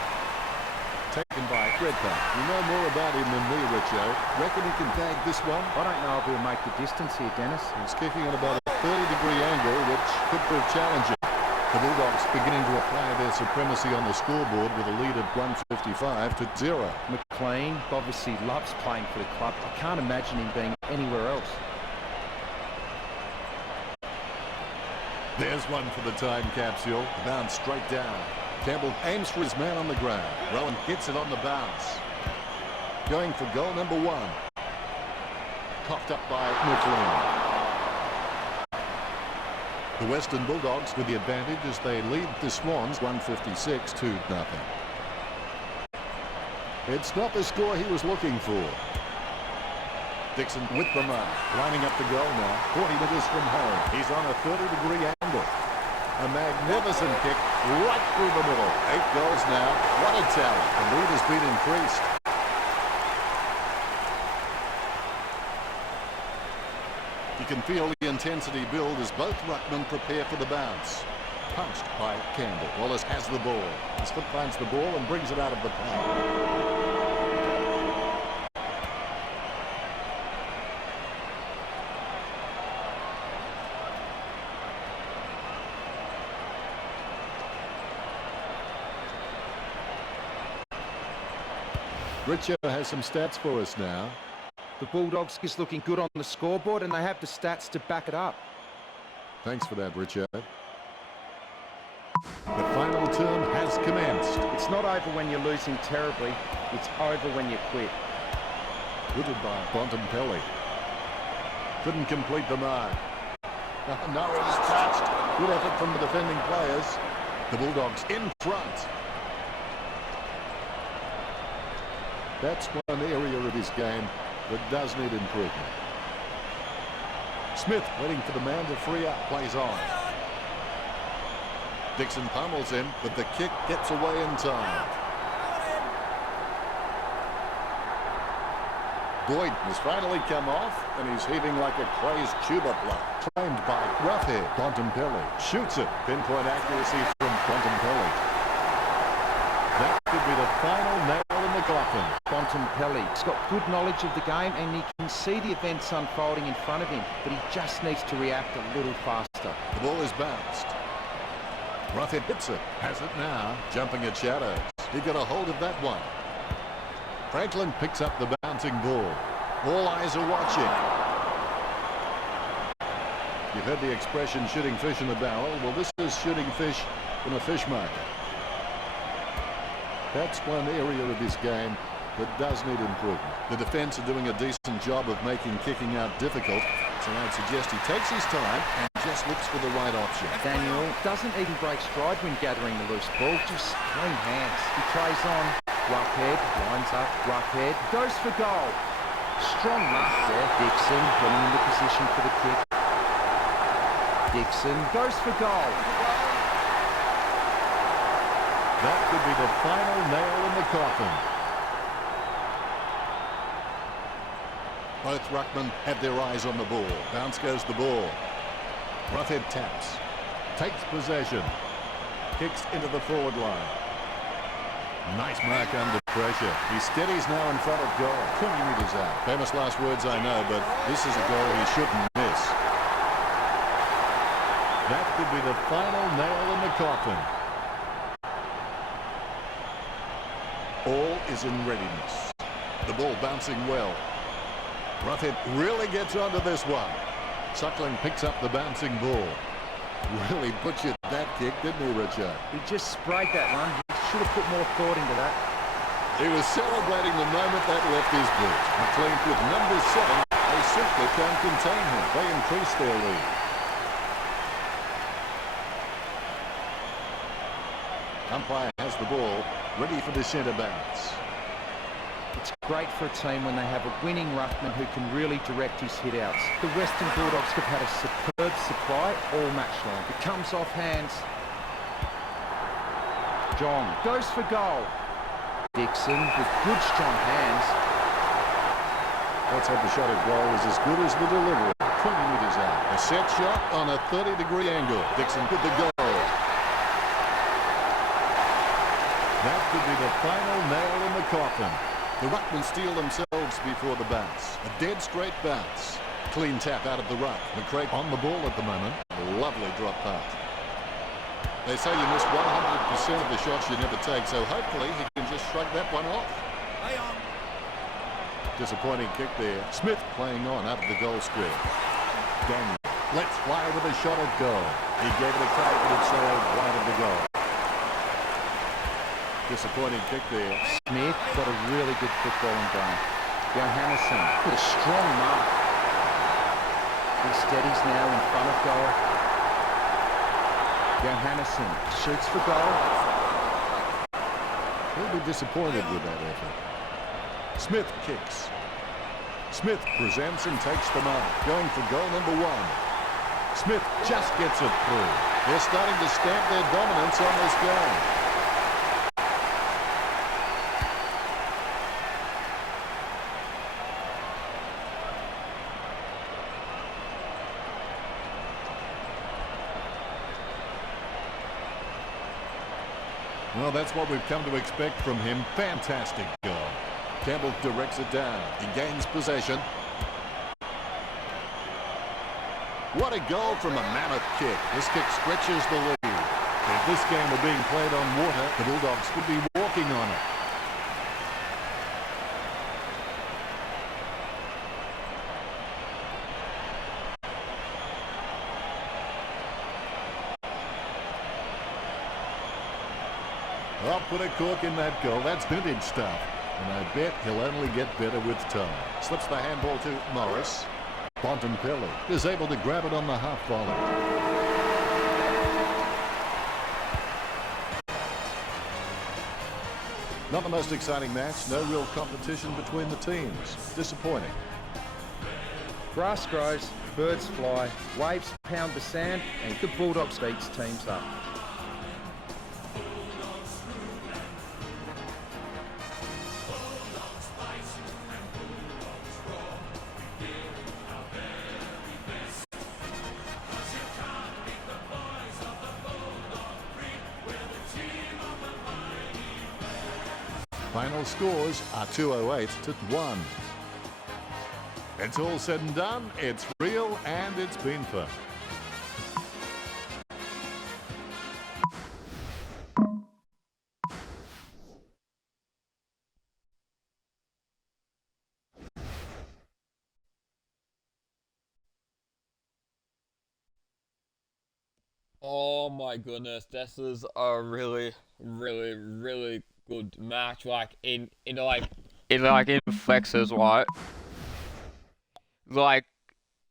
Taken by Redpath. You know more about him than me, Richo. Reckon he can bag this one? I don't know if he'll make the distance here, Dennis. He's kicking at about a 30-degree angle, which could prove challenging. The Bulldogs beginning to apply their supremacy on the scoreboard with a lead of 155-0. McLean obviously loves playing for the club. I can't imagine him being anywhere else. There's one for the time capsule. The bounce straight down. Campbell aims for his man on the ground. Rowan gets it on the bounce. Going for goal number 1. Coughed up by McLean. The Western Bulldogs with the advantage as they lead the Swans 156-0. It's not the score he was looking for. Dixon with the mark, lining up the goal now. 40 metres from home. He's on a 30-degree angle. A magnificent kick right through the middle. 8 goals now. What a talent. The lead has been increased. You can feel the intensity build as both ruckmen prepare for the bounce. Punched by Campbell. Wallace has the ball. His foot finds the ball and brings it out of the pack. Richo has some stats for us now. The Bulldogs is looking good on the scoreboard and they have the stats to back it up. Thanks for that, Richo. The final term has commenced. It's not over when you're losing terribly. It's over when you quit. Rooted by Bontempelli. Couldn't complete the mark. Oh, no, it was touched. Good effort from the defending players. The Bulldogs in front. That's one area of his game that does need improvement. Smith waiting for the man to free up, plays on. Dixon pummels him, but the kick gets away in time. Boyd has finally come off, and he's heaving like a crazed tuba plug. Claimed by Roughhead. Bontempelli shoots it. Pinpoint accuracy from Bontempelli. That could be the final nail in the coffin. Bontempelli. He's got good knowledge of the game and he can see the events unfolding in front of him, but he just needs to react a little faster. The ball is bounced. Roughhead hits it. Has it now. Jumping at shadows. He got a hold of that one. Franklin picks up the bouncing ball. All eyes are watching. You've heard the expression shooting fish in a barrel. Well, this is shooting fish in a fish market. That's one area of his game that does need improvement. The defence are doing a decent job of making kicking out difficult, so I'd suggest he takes his time and just looks for the right option. Daniel doesn't even break stride when gathering the loose ball, just clean hands. He trays on. Roughhead lines up. Roughhead goes for goal. Strong mark there. Dixon getting into position for the kick. Dixon goes for goal. That could be the final nail in the coffin. Both ruckmen have their eyes on the ball. Bounce goes the ball. Roughhead taps. Takes possession. Kicks into the forward line. Nice mark under pressure. He steadies now in front of goal. 20 metres out. Famous last words, I know, but this is a goal he shouldn't miss. That could be the final nail in the coffin. All is in readiness. The ball bouncing well. Roughhead really gets onto this one. Suckling picks up the bouncing ball. Really butchered that kick, didn't he, Richard? He just sprayed that one. He should have put more thought into that. He was celebrating the moment that left his boot. McLean with number 7. They simply can't contain him. They increase their lead. Umpire has the ball, ready for the centre bounce. It's great for a team when they have a winning ruckman who can really direct his hit-outs. The Western Bulldogs have had a superb supply all match long. It comes off hands. John goes for goal. Dixon with good strong hands. Let's hope the shot at goal is as good as the delivery. 20 metres out. A set shot on a 30-degree angle. Dixon with the goal. That could be the final nail in the coffin. The ruckmen steel themselves before the bounce. A dead straight bounce. Clean tap out of the ruck. McCrae on the ball at the moment. A lovely drop pass. They say you miss 100% of the shots you never take, so hopefully he can just shrug that one off. Disappointing kick there. Smith playing on out of the goal square. Daniel lets fly with a shot at goal. He gave it a crack, but it sailed wide of the goal. Disappointing kick there. Smith got a really good footballing game. Johannesson with a strong mark. He steadies now in front of goal. Johannesson shoots for goal. He'll be disappointed with that effort. Smith kicks. Smith presents and takes the mark. Going for goal number 1. Smith just gets it through. They're starting to stamp their dominance on this game. Well, that's what we've come to expect from him. Fantastic goal. Campbell directs it down. He gains possession. What a goal from a mammoth kick. This kick stretches the lead. If this game were being played on water, the Bulldogs would be walking on it. I'll put a cork in that goal. That's vintage stuff. And I bet he'll only get better with time. Slips the handball to Morris. Bontempelli is able to grab it on the half volley. Not the most exciting match. No real competition between the teams. Disappointing. Grass grows, birds fly, waves pound the sand, and the Bulldogs beats teams up. Final scores are 208 to 1. It's all said and done. It's real and it's been fun. Oh my goodness, this is a really, really, really good match. Like in flexes, right? Like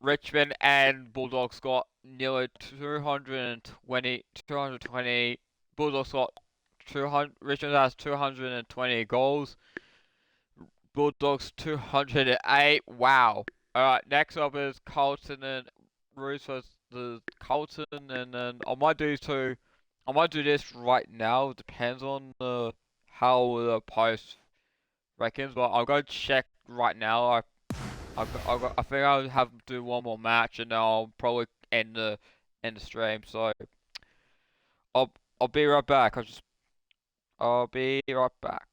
Richmond and Bulldogs got nearly 220. Bulldogs got 200. Richmond has 220 goals. Bulldogs 208. Wow. Alright, next up is Carlton and Roos versus the Carlton, and then I might do I might do this right now. Depends on how the post reckons, but I'll go check right now. I think I'll have to do one more match, and then I'll probably end the stream. So I'll I'll be right back. I'll be right back.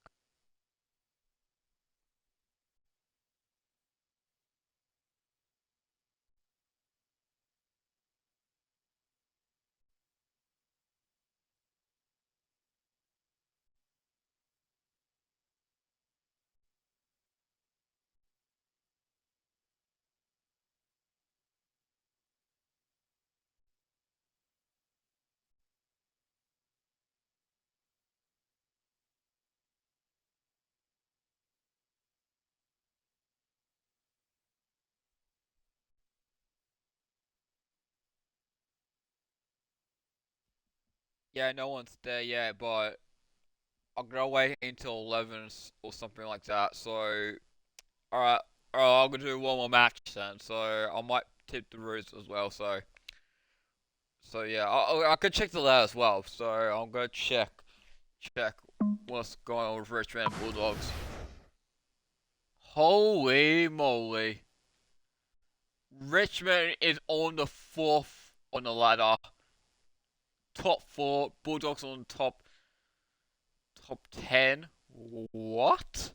Yeah, no one's there yet, but I'm gonna wait until 11 or something like that. So alright, alright, I'm gonna do one more match then. So I might tip the Roos as well. So yeah, I could check the ladder as well. So I'm gonna check what's going on with Richmond Bulldogs. Holy moly! Richmond is on the fourth on the ladder. Top four, Bulldogs on top 10. What?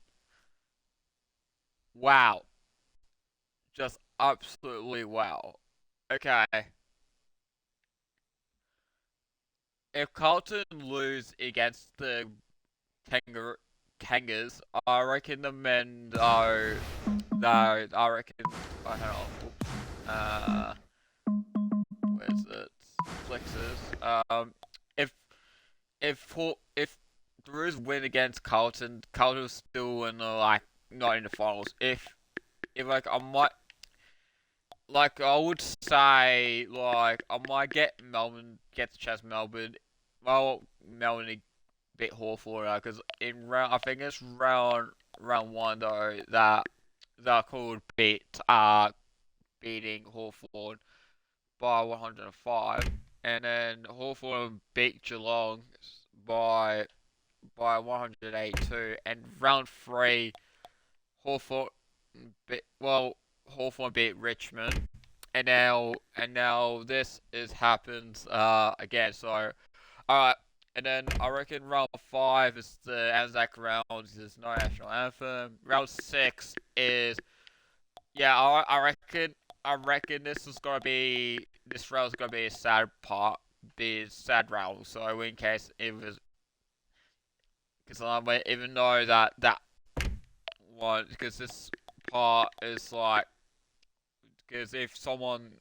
Wow! Just absolutely wow. Okay. If Carlton lose against the Kangas, I reckon the men are. No, I reckon. I hang on. Where's it? Flexes. If if the Roos win against Carlton, Carlton's still in the not in the finals. If like I might I would say I might get Melbourne get to chase Melbourne. Well, Melbourne beat Hawthorn because in round I think it's round one though that could beating Hawthorn by 105, and then Hawthorn beat Geelong by 182, and round three Hawthorn Hawthorn beat Richmond, and now this is happens again. So alright, and then I reckon round five is the Anzac round. There's no national anthem. Round six is I reckon this round's gonna be a sad part, be a sad round. So in case it was, because even though that one, because this part is because if someone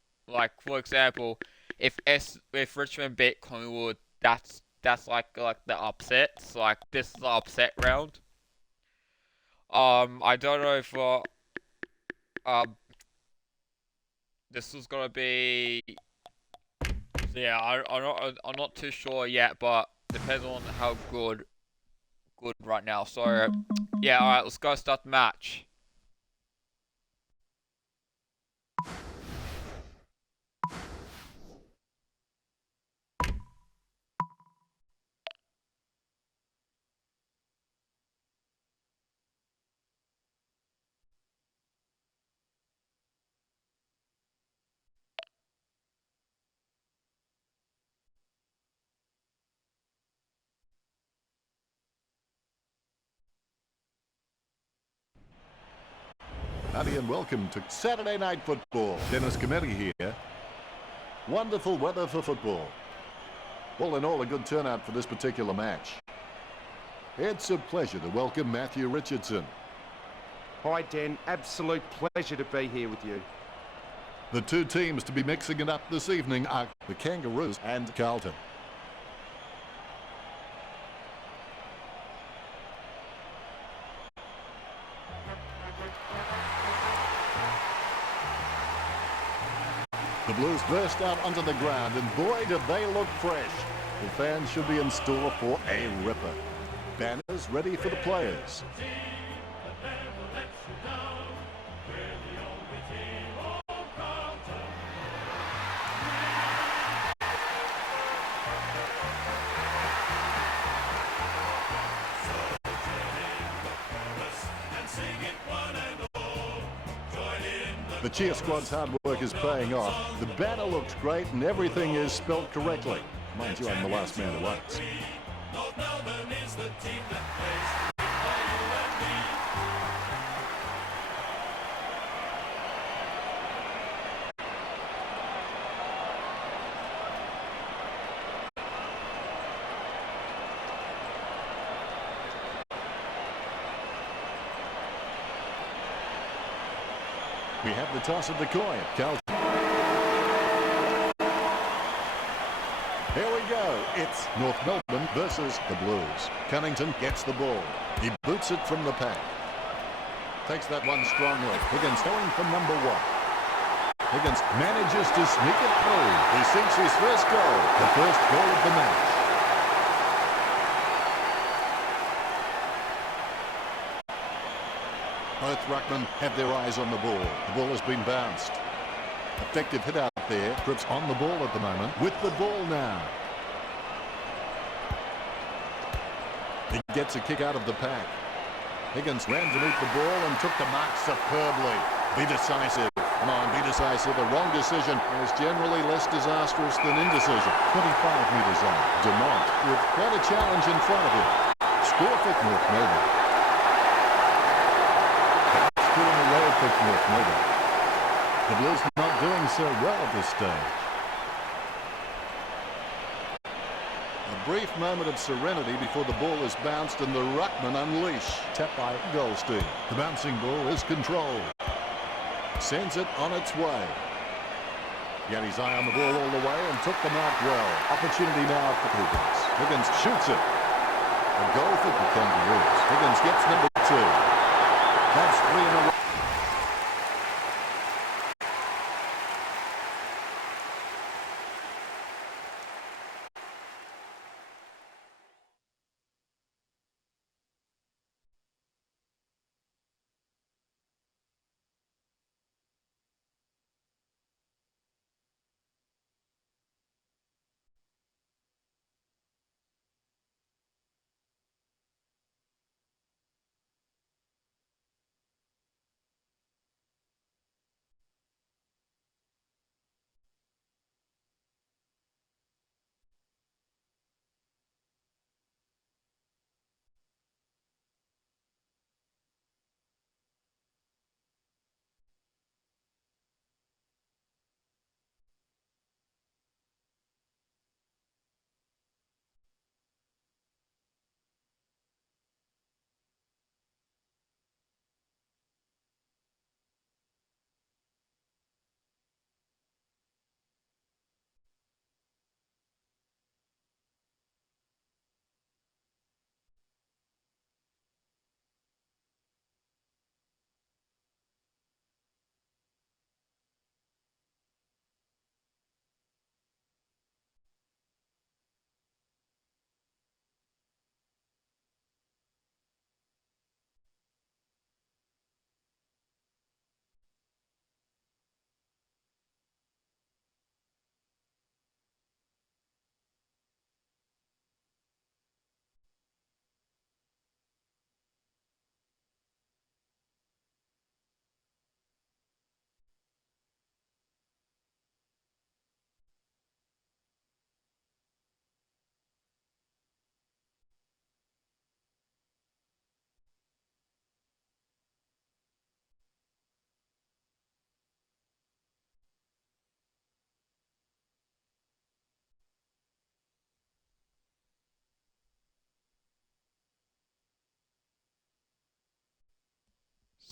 for example, if Richmond beat Collingwood, that's like the upsets. Like this is the upset round. I don't know if um this is gonna be. Yeah, I'm not too sure yet, but depends on how good right now. So yeah, all right, let's go start the match. Howdy and welcome to Saturday Night Football. Dennis Cometti here. Wonderful weather for football. All in all, a good turnout for this particular match. It's a pleasure to welcome Matthew Richardson. Hi, Dan. Absolute pleasure to be here with you. The two teams to be mixing it up this evening are the Kangaroos and Carlton. The Blues burst out onto the ground, and boy, did they look fresh. The fans should be in store for a ripper. Banners ready for the players. The cheer squad's hard work is paying off. The banner looks great and everything is spelled correctly. Mind you, I'm the last man to ask. We have the toss of the coin. Here we go. It's North Melbourne versus the Blues. Cunnington gets the ball. He boots it from the pack. Takes that one strongly. Higgins going for number one. Higgins manages to sneak it through. He sinks his first goal. The first goal of the match. Both ruckmen have their eyes on the ball. The ball has been bounced. Effective hit out there. Cripps on the ball at the moment. With the ball now. He gets a kick out of the pack. Higgins ran to meet the ball and took the mark superbly. Be decisive. Come on, be decisive. A wrong decision is generally less disastrous than indecision. 25 metres on. Dumont with quite a challenge in front of him. Score for North Melbourne. Two in a row for North Melbourne. The Blues not doing so well at this stage. A brief moment of serenity before the ball is bounced and the ruckman unleash. Tapped by Goldstein. The bouncing ball is controlled. Sends it on its way. He had his eye on the ball all the way and took the mark well. Opportunity now for Higgins. Higgins shoots it. A goal for the Kangaroos. Higgins gets number two. That's three in a row.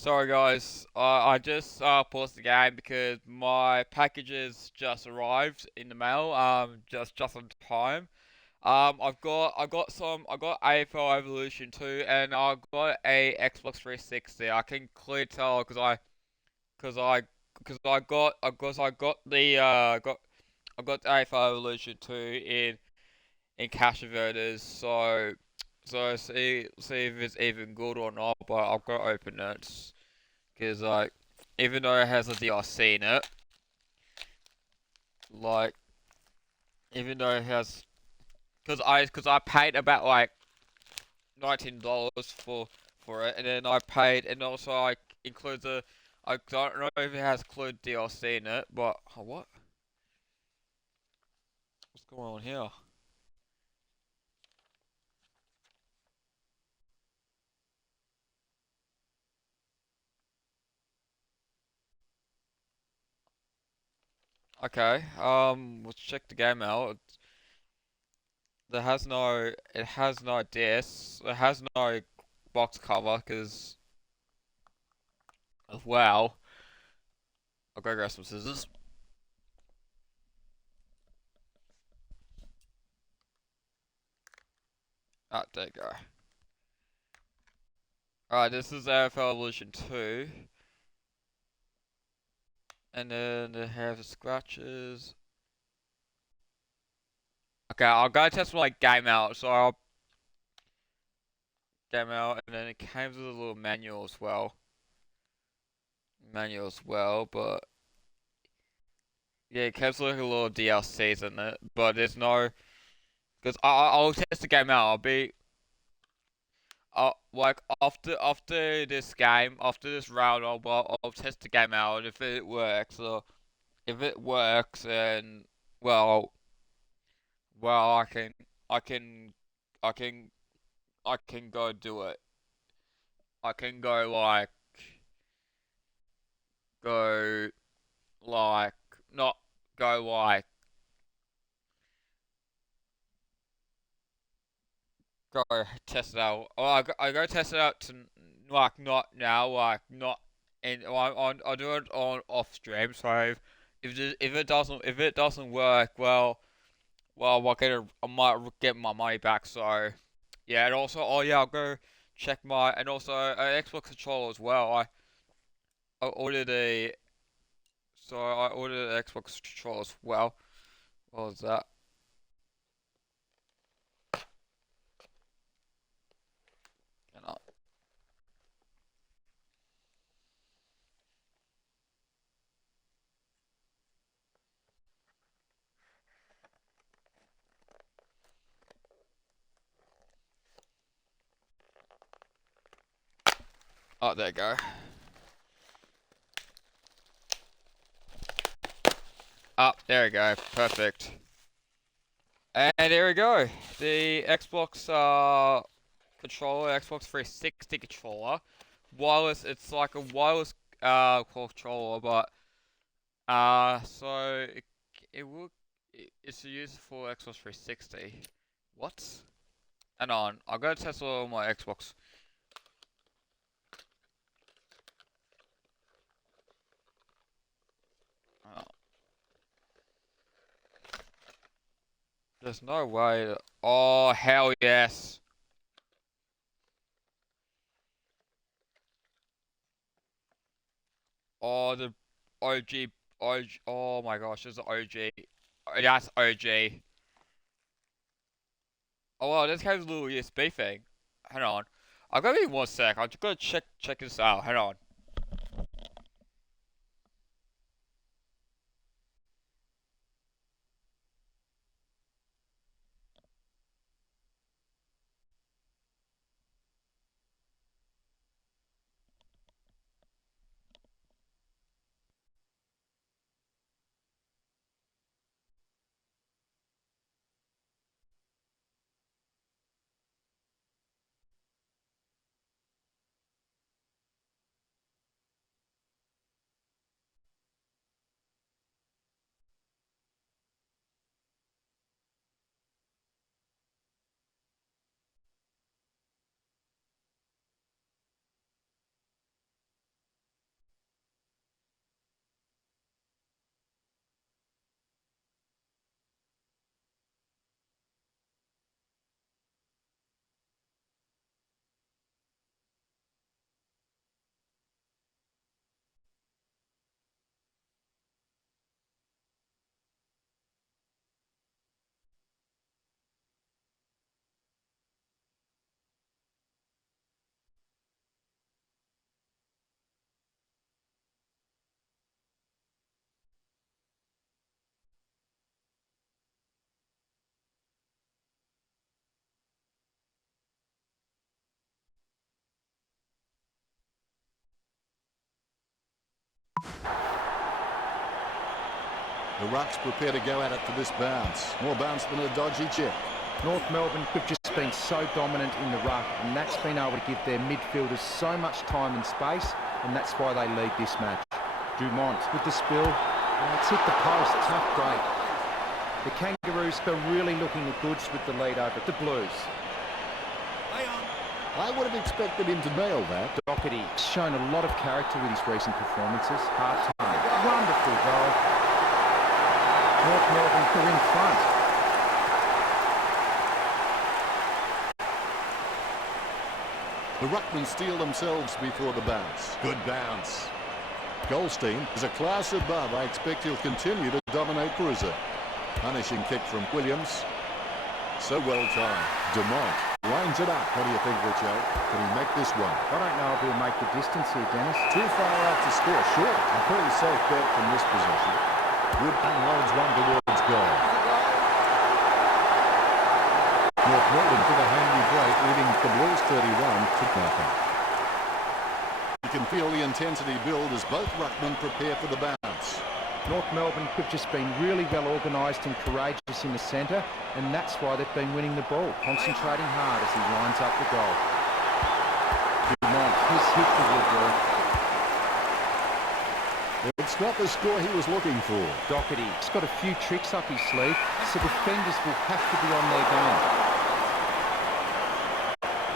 Sorry guys, I just paused the game because my packages just arrived in the mail. Just on time. I got AFL Evolution 2 and I got a Xbox 360. I can clearly tell cause I I got I got the AFL Evolution 2 in cash converters. So see if it's even good or not. But I've got to open it because like even though it has a DLC in it, like even though it has because I paid about like $19 for it, and then I paid, and also I includes I don't know if it has included DLC in it, but oh, what? What's going on here? Okay, let's check the game out. It has no disc, it has no box cover, because, wow. I'll go grab some scissors. Ah, there you go. Alright, this is AFL Evolution 2. And then it has the scratches. Okay, I'll go test my game out, so I'll game out, and then it came with a little manual as well. But yeah, it comes with like a little DLCs in it, but there's no, because I'll test the game out. Like after this game, after this round, I'll test the game out. If it works, or if it works, then well, well, I can, I can, I can go do it. I can go like, not go like, go test it out. Oh, I go test it out to, like, not now, like not, and I'll do it on off stream. So if it doesn't work, well, I might get my money back. So yeah, and also, oh yeah, I'll go check my, and also an Xbox controller as well. I ordered a I ordered an Xbox controller as well. What was that? And, oh, there you go. Oh, there we go. Perfect. And there we go. The Xbox controller, Xbox 360 controller. Wireless, it's like a wireless controller, but so it will it's used for Xbox 360. What? Hang on, I'll go test all my Xbox. Oh, there's no way. Oh, hell yes. Oh, the OG, OG. Oh my gosh, there's the OG. Oh, that's OG. Oh wow, this has a little USB thing. Hang on. I'll give you 1 sec. I'm just gonna check this out. Hang on. The Rucks prepare to go at it for this bounce. More bounce than a dodgy check. North Melbourne have just been so dominant in the ruck, and that's been able to give their midfielders so much time and space, and that's why they lead this match. Dumont with the spill. It's hit the post. Tough break. The Kangaroos are really looking the goods with the lead over the Blues. I would have expected him to nail that. Doherty shown a lot of character with his recent performances. Hard time. Wonderful goal. North Melbourne are in front. The Ruckmen steal themselves before the bounce. Good bounce. Goldstein is a class above. I expect he'll continue to dominate Cruiser. Punishing kick from Williams. So well timed. Dumont lines it up. What do you think, Richo? Can he make this one? I don't know if he'll make the distance here, Dennis. Too far out to score. Sure. A pretty safe bet from this position. Wood unloads one towards goal. North Melbourne for the handy break, leading the Blues 31-0. You can feel the intensity build as both ruckmen prepare for the bounce. North Melbourne have just been really well organised and courageous in the centre, and that's why they've been winning the ball, concentrating hard as he lines up the goal. Dumont, his hit the woodwork. It's not the score he was looking for. Doherty's got a few tricks up his sleeve, so defenders will have to be on their game.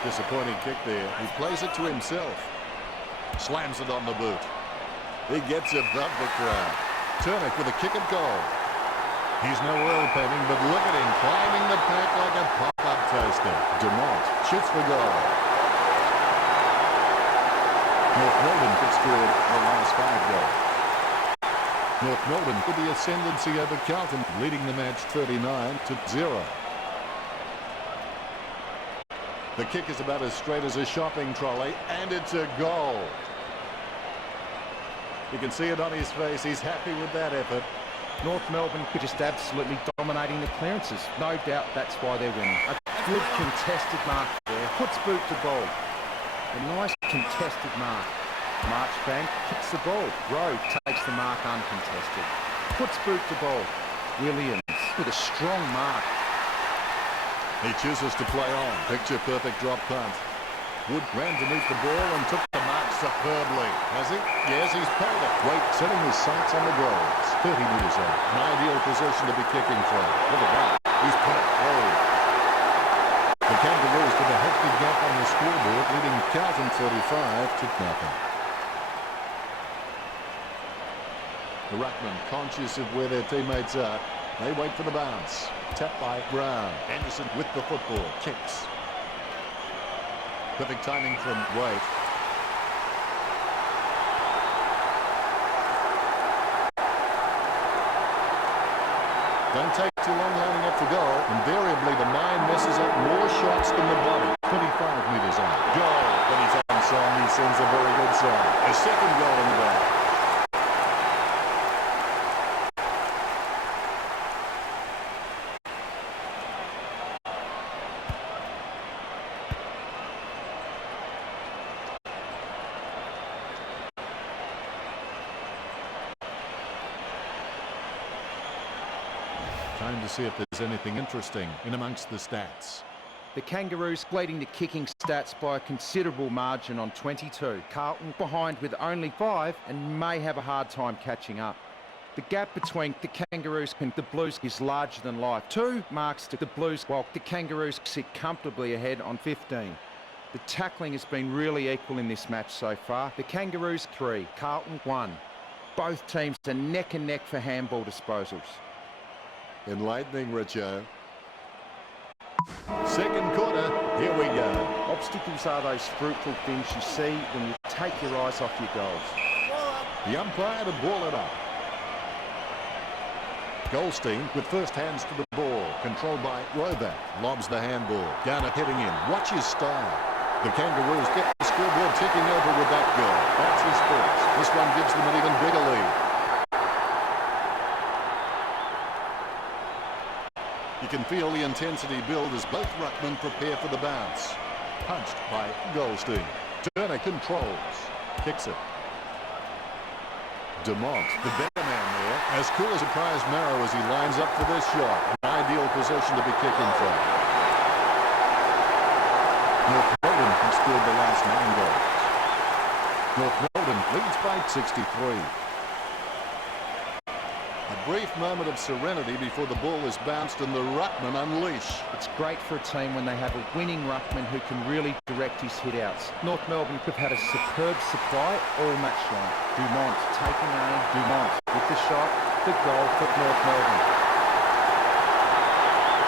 Disappointing kick there. He plays it to himself. Slams it on the boot. He gets above the crowd. Turnick with a kick at goal. He's no oil painting, but look at him climbing the pack like a pop-up toaster. Dumont shoots for goal. North Melbourne could score the last 5 goals. North Melbourne with the ascendancy over Carlton, leading the match 39-0. The kick is about as straight as a shopping trolley, and it's a goal. You can see it on his face. He's happy with that effort. North Melbourne are just absolutely dominating the clearances. No doubt that's why they're winning. A good contested mark there. Puts boot to ball. A nice contested mark. Marchbank kicks the ball. Rowe takes the mark uncontested. Puts boot to ball. Williams with a strong mark. He chooses to play on. Picture perfect drop punt. Wood ran to meet the ball and took the mark superbly. Has he? Yes, he's pulled it. Wait, setting his sights on the goals. 30 metres out. An ideal position to be kicking from. Look at that. He's put it forward. The Kangaroos with a hefty gap on the scoreboard, leading Carlton 45-0. The ruckmen, conscious of where their teammates are, they wait for the bounce. Tapped by Brown. Anderson with the football. Kicks. Perfect timing from Waite. Don't take too long lining up for goal. Invariably, the mind messes up more shots than the body. 25 metres out. Goal. When he's on song, he sings a very good song. A second goal in the bag. Time to see if there's anything interesting in amongst the stats. The Kangaroos leading the kicking stats by a considerable margin on 22. Carlton behind with only 5 and may have a hard time catching up. The gap between the Kangaroos and the Blues is larger than life. 2 marks to the Blues, while the Kangaroos sit comfortably ahead on 15. The tackling has been really equal in this match so far. The Kangaroos 3, Carlton 1. Both teams are neck and neck for handball disposals. Enlightening, Richo. Second quarter, here we go. Obstacles are those fruitful things you see when you take your eyes off your goals. The umpire to ball it up. Goldstein with first hands to the ball, controlled by Roback. Lobs the handball. Garner heading in. Watch his style. The Kangaroos get the scoreboard ticking over with that goal. That's his first. This one gives them an even bigger lead. You can feel the intensity build as both ruckmen prepare for the bounce. Punched by Goldstein. Turner controls. Kicks it. Dumont, the better man there. As cool as a prize marrow as he lines up for this shot. An ideal position to be kicking from. North Melbourne have scored the last 9 goals. North Melbourne leads by 63. A brief moment of serenity before the ball is bounced and the ruckman unleash. It's great for a team when they have a winning ruckman who can really direct his hit-outs. North Melbourne have had a superb supply all match long. Dumont taking aim. Dumont with the shot. The goal for North Melbourne.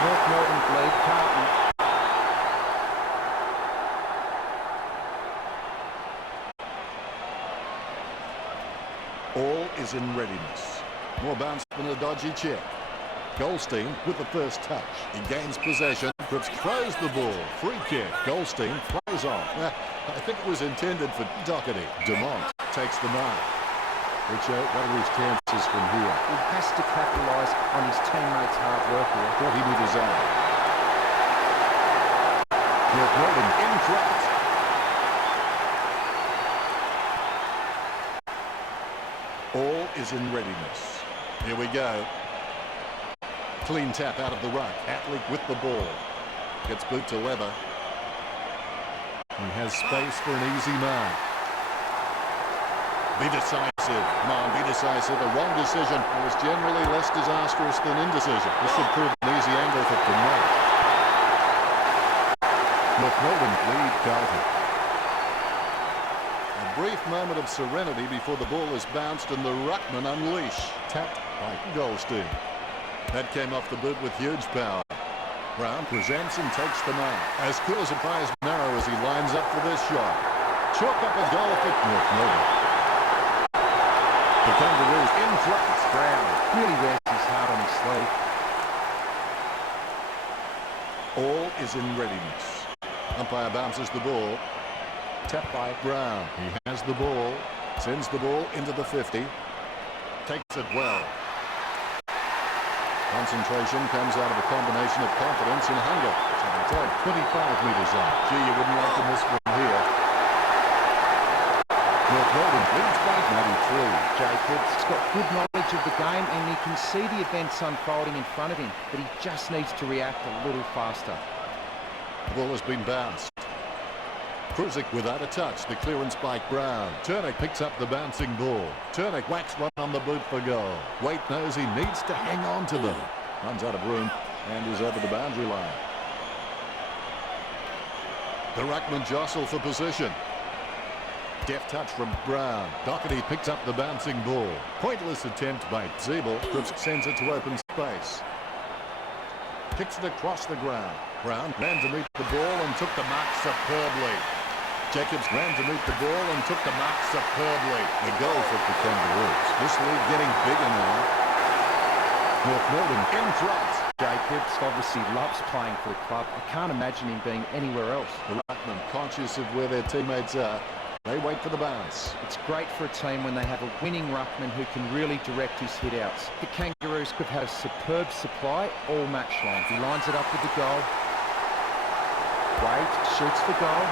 North Melbourne lead Carlton. All is in readiness. More bounce than a dodgy check. Goldstein with the first touch. He gains possession. Cripps throws the ball. Free kick. Goldstein plays off. I think it was intended for Doherty. Dumont takes the mark. Richo, what are his chances from here? He has to capitalise on his teammates' hard work here. 40 metres out. North Melbourne in front. All is in readiness. Here we go. Clean tap out of the ruck. Atlee with the ball. Gets boot to leather. He has space for an easy mark. Be decisive. Come on, be decisive. A wrong decision was generally less disastrous than indecision. This should prove an easy angle for Dumont. North Melbourne lead Carlton. A brief moment of serenity before the ball is bounced and the ruckman unleash. Tapped by Goldstein. That came off the boot with huge power. Brown presents and takes the mark. As cool as a prize marrow as he lines up for this shot. Chalk up a goal for North Melbourne. The Kangaroos in front. Brown really wears his heart on his sleeve. All is in readiness. Umpire bounces the ball. Tapped by Brown. He has the ball. Sends the ball into the 50. Takes it well. Concentration comes out of a combination of confidence and hunger. 25 metres out. Gee, you wouldn't like to miss one here. North Melbourne leads by 93. Jacobs got good knowledge of the game and he can see the events unfolding in front of him, but he just needs to react a little faster. The ball has been bounced. Kruzik without a touch. The clearance by Brown. Turnick picks up the bouncing ball. Turnick whacks one on the boot for goal. Waite knows he needs to hang on to them. Runs out of room and is over the boundary line. The ruckman jostle for position. Deft touch from Brown. Doherty picks up the bouncing ball. Pointless attempt by Zeeble. Cripps sends it to open space. Kicks it across the ground. Brown ran to meet the ball and took the mark superbly. Jacobs ran to meet the ball and took the mark superbly. The goal for the Kangaroos. This lead getting bigger now. North Melbourne in front. Jacobs obviously loves playing for the club. I can't imagine him being anywhere else. The ruckman conscious of where their teammates are. They wait for the bounce. It's great for a team when they have a winning ruckman who can really direct his hit-outs. The Kangaroos have had a superb supply all match long. He lines it up with the goal. Wade shoots the goal.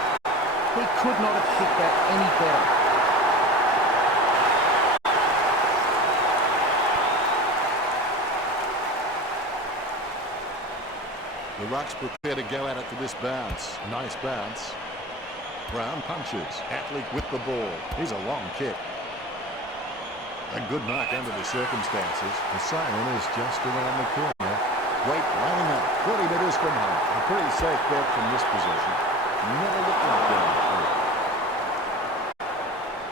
He could not have kicked that any better. The Rucks prepare to go at it for this bounce. Nice bounce. Brown punches. Atlee with the ball. Here's a long kick. A good mark under the circumstances. The siren is just around the corner. Waite lining up. 40 metres from home. A pretty safe bet from this position. Never looked like that before.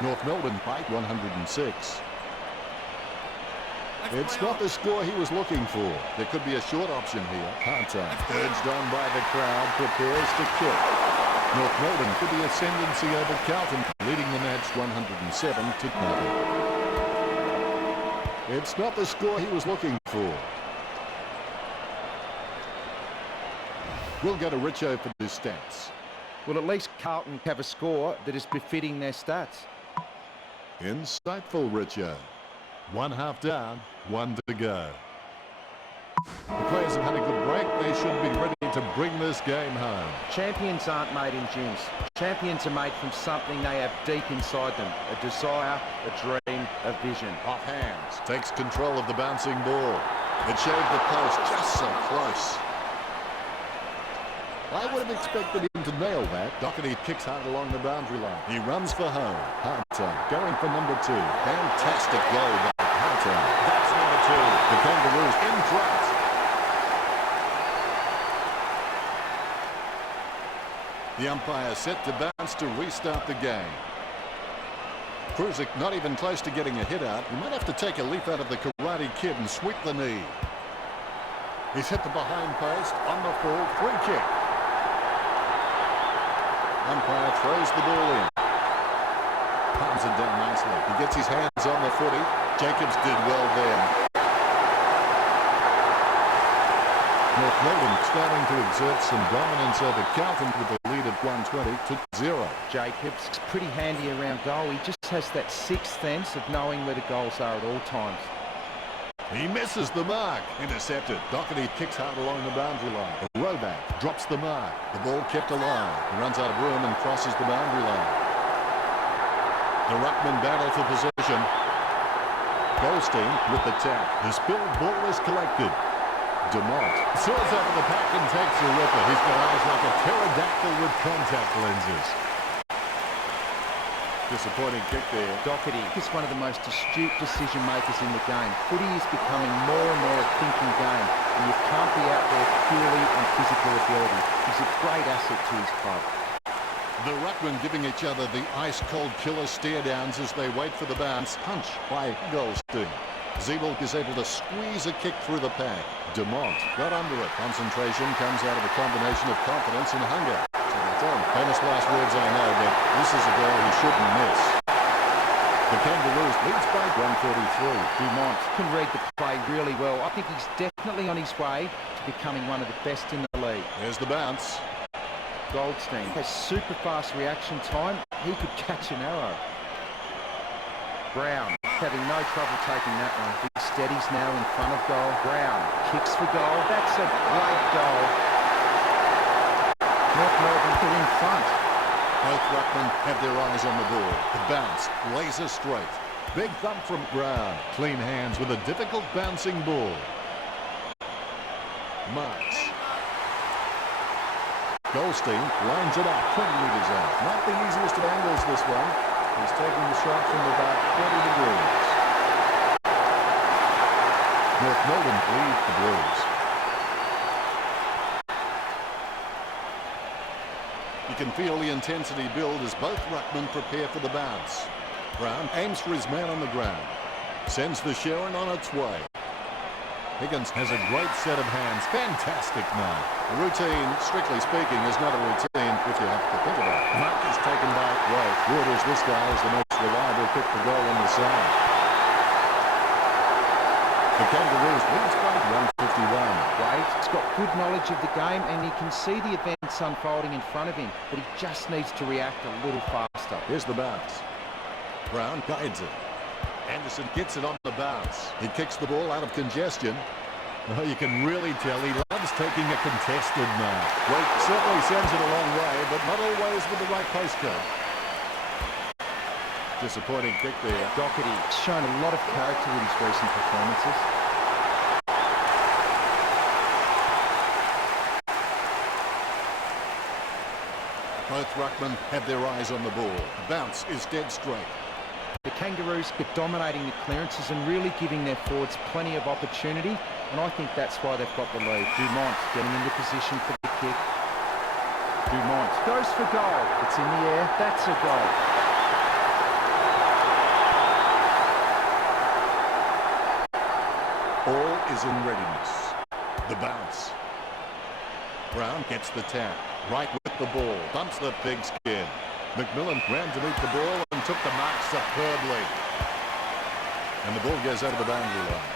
North Melbourne by 106. It's not the score he was looking for. There could be a short option here. Hard time. Urged on by the crowd. Prepares to kick. North Melbourne could be ascendancy over Carlton, leading the match 107 to 0. It's not the score he was looking for. We'll go to Richo for the stats. Well, at least Carlton have a score that is befitting their stats. Insightful, Richo. 1 half down, 1 to go. The players have had a good break. They should be ready to bring this game home. Champions aren't made in gyms. Champions are made from something they have deep inside them. A desire, a dream, of vision. Off hands, takes control of the bouncing ball. It shaved the post, just so close. I would have expected him to nail that. Doherty kicks hard along the boundary line. He runs for home. Hunter going for number 2. Fantastic goal by Hunter. That's number 2. The Kangaroos in front. The umpire set to bounce to restart the game. Kruzik not even close to getting a hit out. He might have to take a leaf out of the Karate Kid and sweep the knee. He's hit the behind post on the full free kick. Umpire throws the ball in. Palms it down nicely. He gets his hands on the footy. Jacobs did well there. North Melbourne starting to exert some dominance over Carlton with a lead of 120-0. Jacobs, pretty handy around goal. He just has that sixth sense of knowing where the goals are at all times. He misses the mark. Intercepted. Doherty kicks hard along the boundary line. A rowback drops the mark. The ball kept alive. He runs out of room and crosses the boundary line. The ruckman battle for position. Goldstein with the tap. The spilled ball is collected. Dumont soars over the pack and takes a ripper. He's got eyes like a pterodactyl with contact lenses. Disappointing kick there. Doherty is one of the most astute decision makers in the game. Footy is becoming more and more a thinking game, and you can't be out there purely on physical ability. He's a great asset to his club. The ruckmen giving each other the ice-cold killer stare-downs as they wait for the bounce. Punch by Goldstein. Zeeble is able to squeeze a kick through the pack. Dumont got under it. Concentration comes out of a combination of confidence and hunger. So that's on. Famous last words, I know, but this is a goal he shouldn't miss. The Kangaroos leads by 143. Dumont can read the play really well. I think he's definitely on his way to becoming one of the best in the league. There's the bounce. Goldstein has super fast reaction time. He could catch an arrow. Brown having no trouble taking that one. He steadies now in front of goal. Brown kicks for goal. That's a great goal. North Melbourne are in front. Both ruckmen have their eyes on the ball. The bounce, laser straight. Big thump from Brown. Clean hands with a difficult bouncing ball. Marks. Goldstein lines it up 20 metres out. Not the easiest of angles, this one. He's taking the shot from about 20 degrees. North Melbourne lead the Blues. You can feel the intensity build as both ruckmen prepare for the bounce. Brown aims for his man on the ground. Sends the Sharon on its way. Higgins has a great set of hands. Fantastic mark. A routine, strictly speaking, is not a routine if you have to think about it. Mark is taken by White. Orders this guy is the most reliable kick for goal on the side. The Kangaroos leads by 151. Wade's got good knowledge of the game and he can see the events unfolding in front of him, but he just needs to react a little faster. Here's the bounce. Brown guides it. Anderson gets it on the bounce. He kicks the ball out of congestion. Oh, you can really tell he loves taking a contested mark. Wait certainly sends it a long way, but not always with the right postcode. Disappointing kick there. Doherty's shown a lot of character with his recent performances. Both ruckmen have their eyes on the ball. The bounce is dead straight. The Kangaroos are dominating the clearances and really giving their forwards plenty of opportunity, and I think that's why they've got the lead. Dumont getting into position for the kick. Dumont goes for goal. It's in the air. That's a goal. All is in readiness. The bounce. Brown gets the tap. Right with the ball. Bumps the pigskin. McMillan ran to meet the ball and took the mark superbly. And the ball goes out of the boundary line.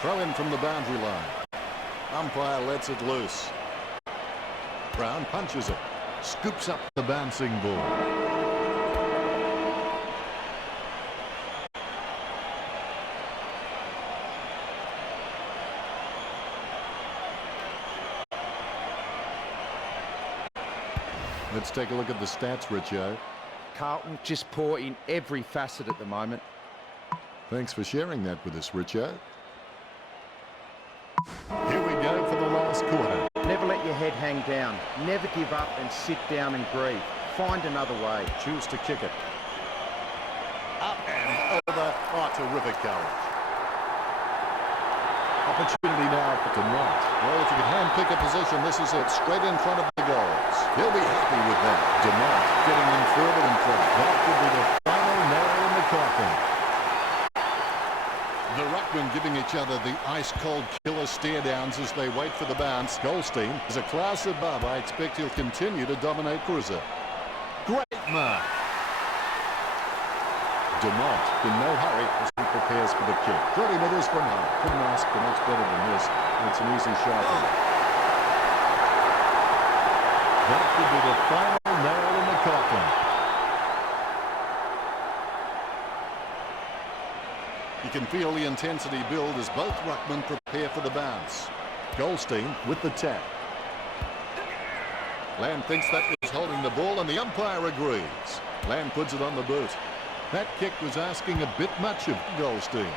Throw in from the boundary line. Umpire lets it loose. Brown punches it. Scoops up the bouncing ball. Let's take a look at the stats, Richo. Carlton just poor in every facet at the moment. Thanks for sharing that with us, Richo. Here we go for the last quarter. Never let your head hang down. Never give up and sit down and grieve. Find another way. Choose to kick it. Up and over. Oh, terrific courage. Opportunity now for tonight. Well, if you can hand-pick a position, this is it. Straight in front of the goals. He'll be happy with that. Tonight, getting them further in front. That could be the final nail in the coffin. The ruckmen giving each other the ice-cold killer stare-downs as they wait for the bounce. Goldstein is a class above. I expect he'll continue to dominate Cruiser. Great mark. Dumont in no hurry as he prepares for the kick. 30 meters from home. Couldn't ask for much better than this. It's an easy shot. That could be the final nail in the coffin. You can feel the intensity build as both ruckmen prepare for the bounce. Goldstein with the tap. Lamb thinks that was holding the ball and the umpire agrees. Lamb puts it on the boot. That kick was asking a bit much of Goldstein.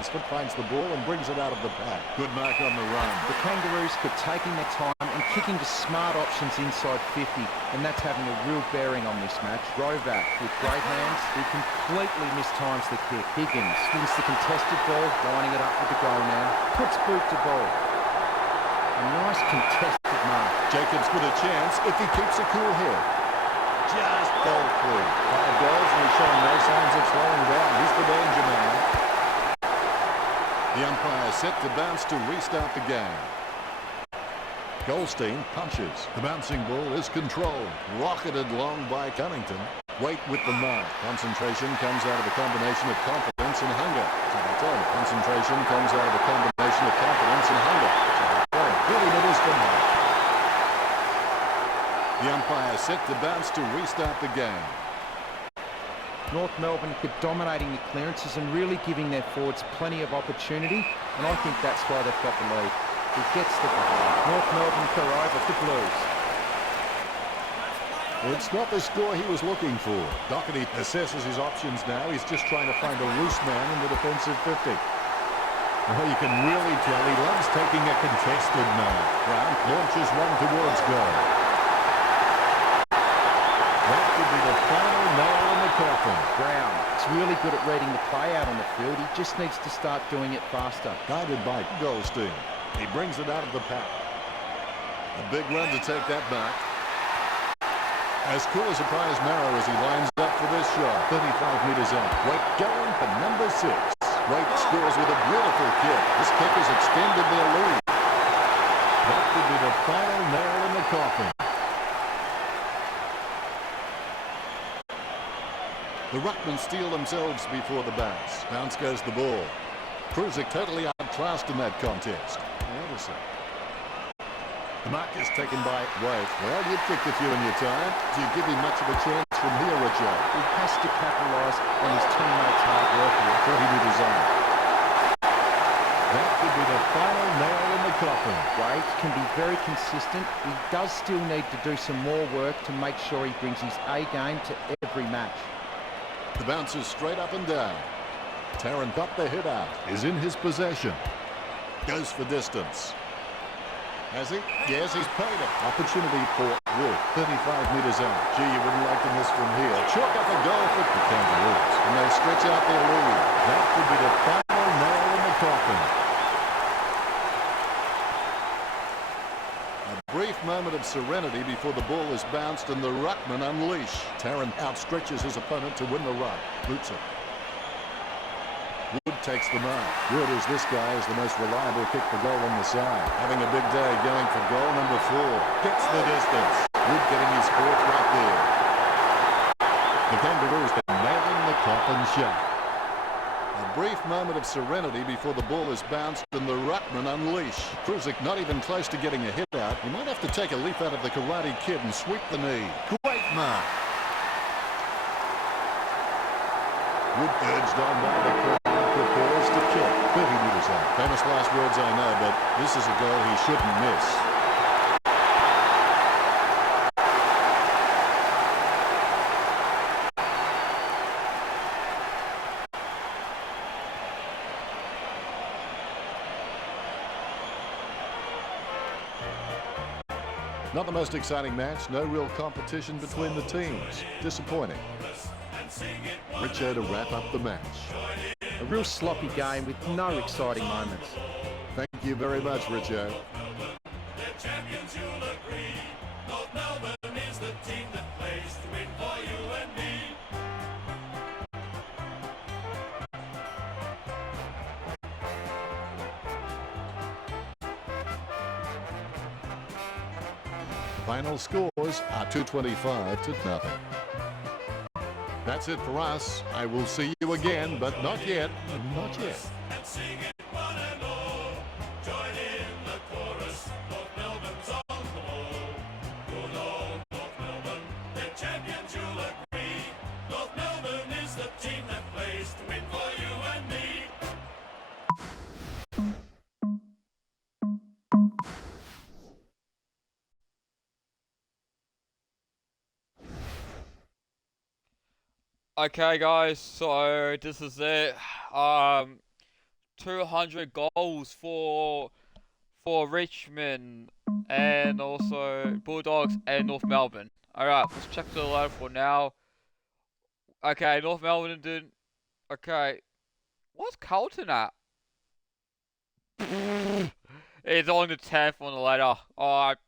His foot finds the ball and brings it out of the pack. Good mark on the run. The Kangaroos kept taking their time and kicking to smart options inside 50, and that's having a real bearing on this match. Rovac with great hands. He completely mistimes the kick. Higgins wins the contested ball, lining it up with the goal now. Puts boot to ball. A nice contested mark. Jacobs with a chance if he keeps a cool head. Just goal free. 5 goals and he's showing no signs of slowing down. He's the danger man. The umpire set to bounce to restart the game. Goldstein punches. The bouncing ball is controlled. Rocketed long by Cunnington. Wait with the mark. Concentration comes out of a combination of confidence and hunger. Concentration comes out of a combination of confidence and hunger. 30 meters from home. The umpire set to bounce to restart the game. North Melbourne kept dominating the clearances and really giving their forwards plenty of opportunity, and I think that's why they've got the lead. He gets the ball. North Melbourne go over the Blues. It's not the score he was looking for. Doherty assesses his options now. He's just trying to find a loose man in the defensive 50. Well, you can really tell he loves taking a contested mark. Brown launches one towards goal. That could be the final nail in the coffin. Brown is really good at reading the play out on the field. He just needs to start doing it faster. Guided by Goldstein. He brings it out of the pack. A big run to take that back. As cool as a prize marrow as he lines up for this shot. 35 meters out. Waite going for number 6. Waite scores with a beautiful kick. This kick has extended their lead. That could be the final nail in the coffin. The ruckmen steal themselves before the bounce. Bounce goes the ball. Cruiser totally outclassed in that contest. Anderson. The mark is taken by Waite. Well, you've kicked a few in your time. Do you give him much of a chance from here, Richard? He has to capitalise on his teammates' hard work here. 40 metres out. That could be the final nail in the coffin. Waite can be very consistent. He does still need to do some more work to make sure he brings his A game to every match. The bounce is straight up and down. Tarrant got the hit out. Is in his possession. Goes for distance. Has he? Yes, he's paid it. Opportunity for Wood. 35 metres out. Gee, you wouldn't like to miss from here. Chalk up a goal for the Kangaroos. And they stretch out their lead. That could be the final nail in the coffin. A brief moment of serenity before the ball is bounced and the ruckman unleash. Tarrant outstretches his opponent to win the ruck. Boots it. Wood takes the mark. Wood, as this guy, is the most reliable kick for goal on the side. Having a big day going for goal number 4. Gets the distance. Wood getting his 4th right there. The Kangaroos are nailing the coffin shut. A brief moment of serenity before the ball is bounced and the ruckman unleash. Cruzik not even close to getting a hit out. He might have to take a leaf out of the Karate Kid and sweep the knee. Great mark. Wood urged on by the crowd. Prepares to kick. 30 metres out. Famous last words, I know, but this is a goal he shouldn't miss. Not the most exciting match, no real competition between the teams. Disappointing. Richo to wrap up the match. A real sloppy game with no exciting moments. Thank you very much, Richo. Final scores are 225 to nothing. That's it for us. I will see you again, but not yet. Not yet. Okay, guys, so this is it. 200 goals for Richmond and also Bulldogs and North Melbourne. Alright, let's check the ladder for now. Okay, North Melbourne didn't. Okay, what's Carlton at? It's on the 10th on the ladder. Alright.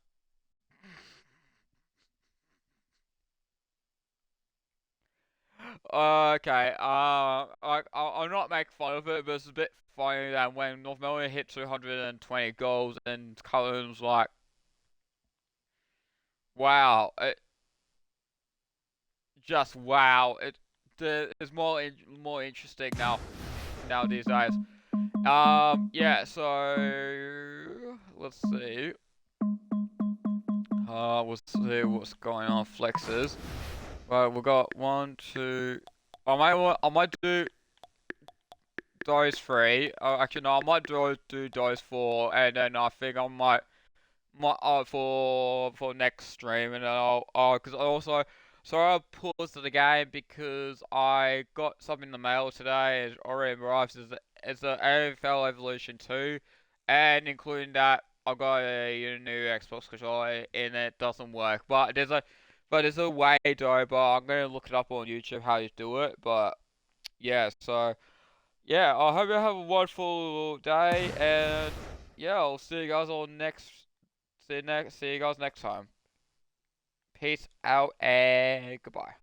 Okay, I'll not make fun of it, but it's a bit funny that when North Melbourne hit 220 goals and Carlton was like, wow, just wow. It's more interesting now these days. Yeah. So let's see. We'll see what's going on. Flexes. Right, we got 1, 2. I might do those 3. Actually, no, I might do those 4, and then I think I might for next stream, and then because I also so I paused the game because I got something in the mail today. It already arrived. It's a AFL Evolution 2, and including that, I got a new Xbox controller, and it doesn't work. There's a way though. But I'm gonna look it up on YouTube how you do it. But yeah, so yeah, I hope you have a wonderful day, and yeah, I'll see you guys all next. See you guys next time. Peace out and goodbye.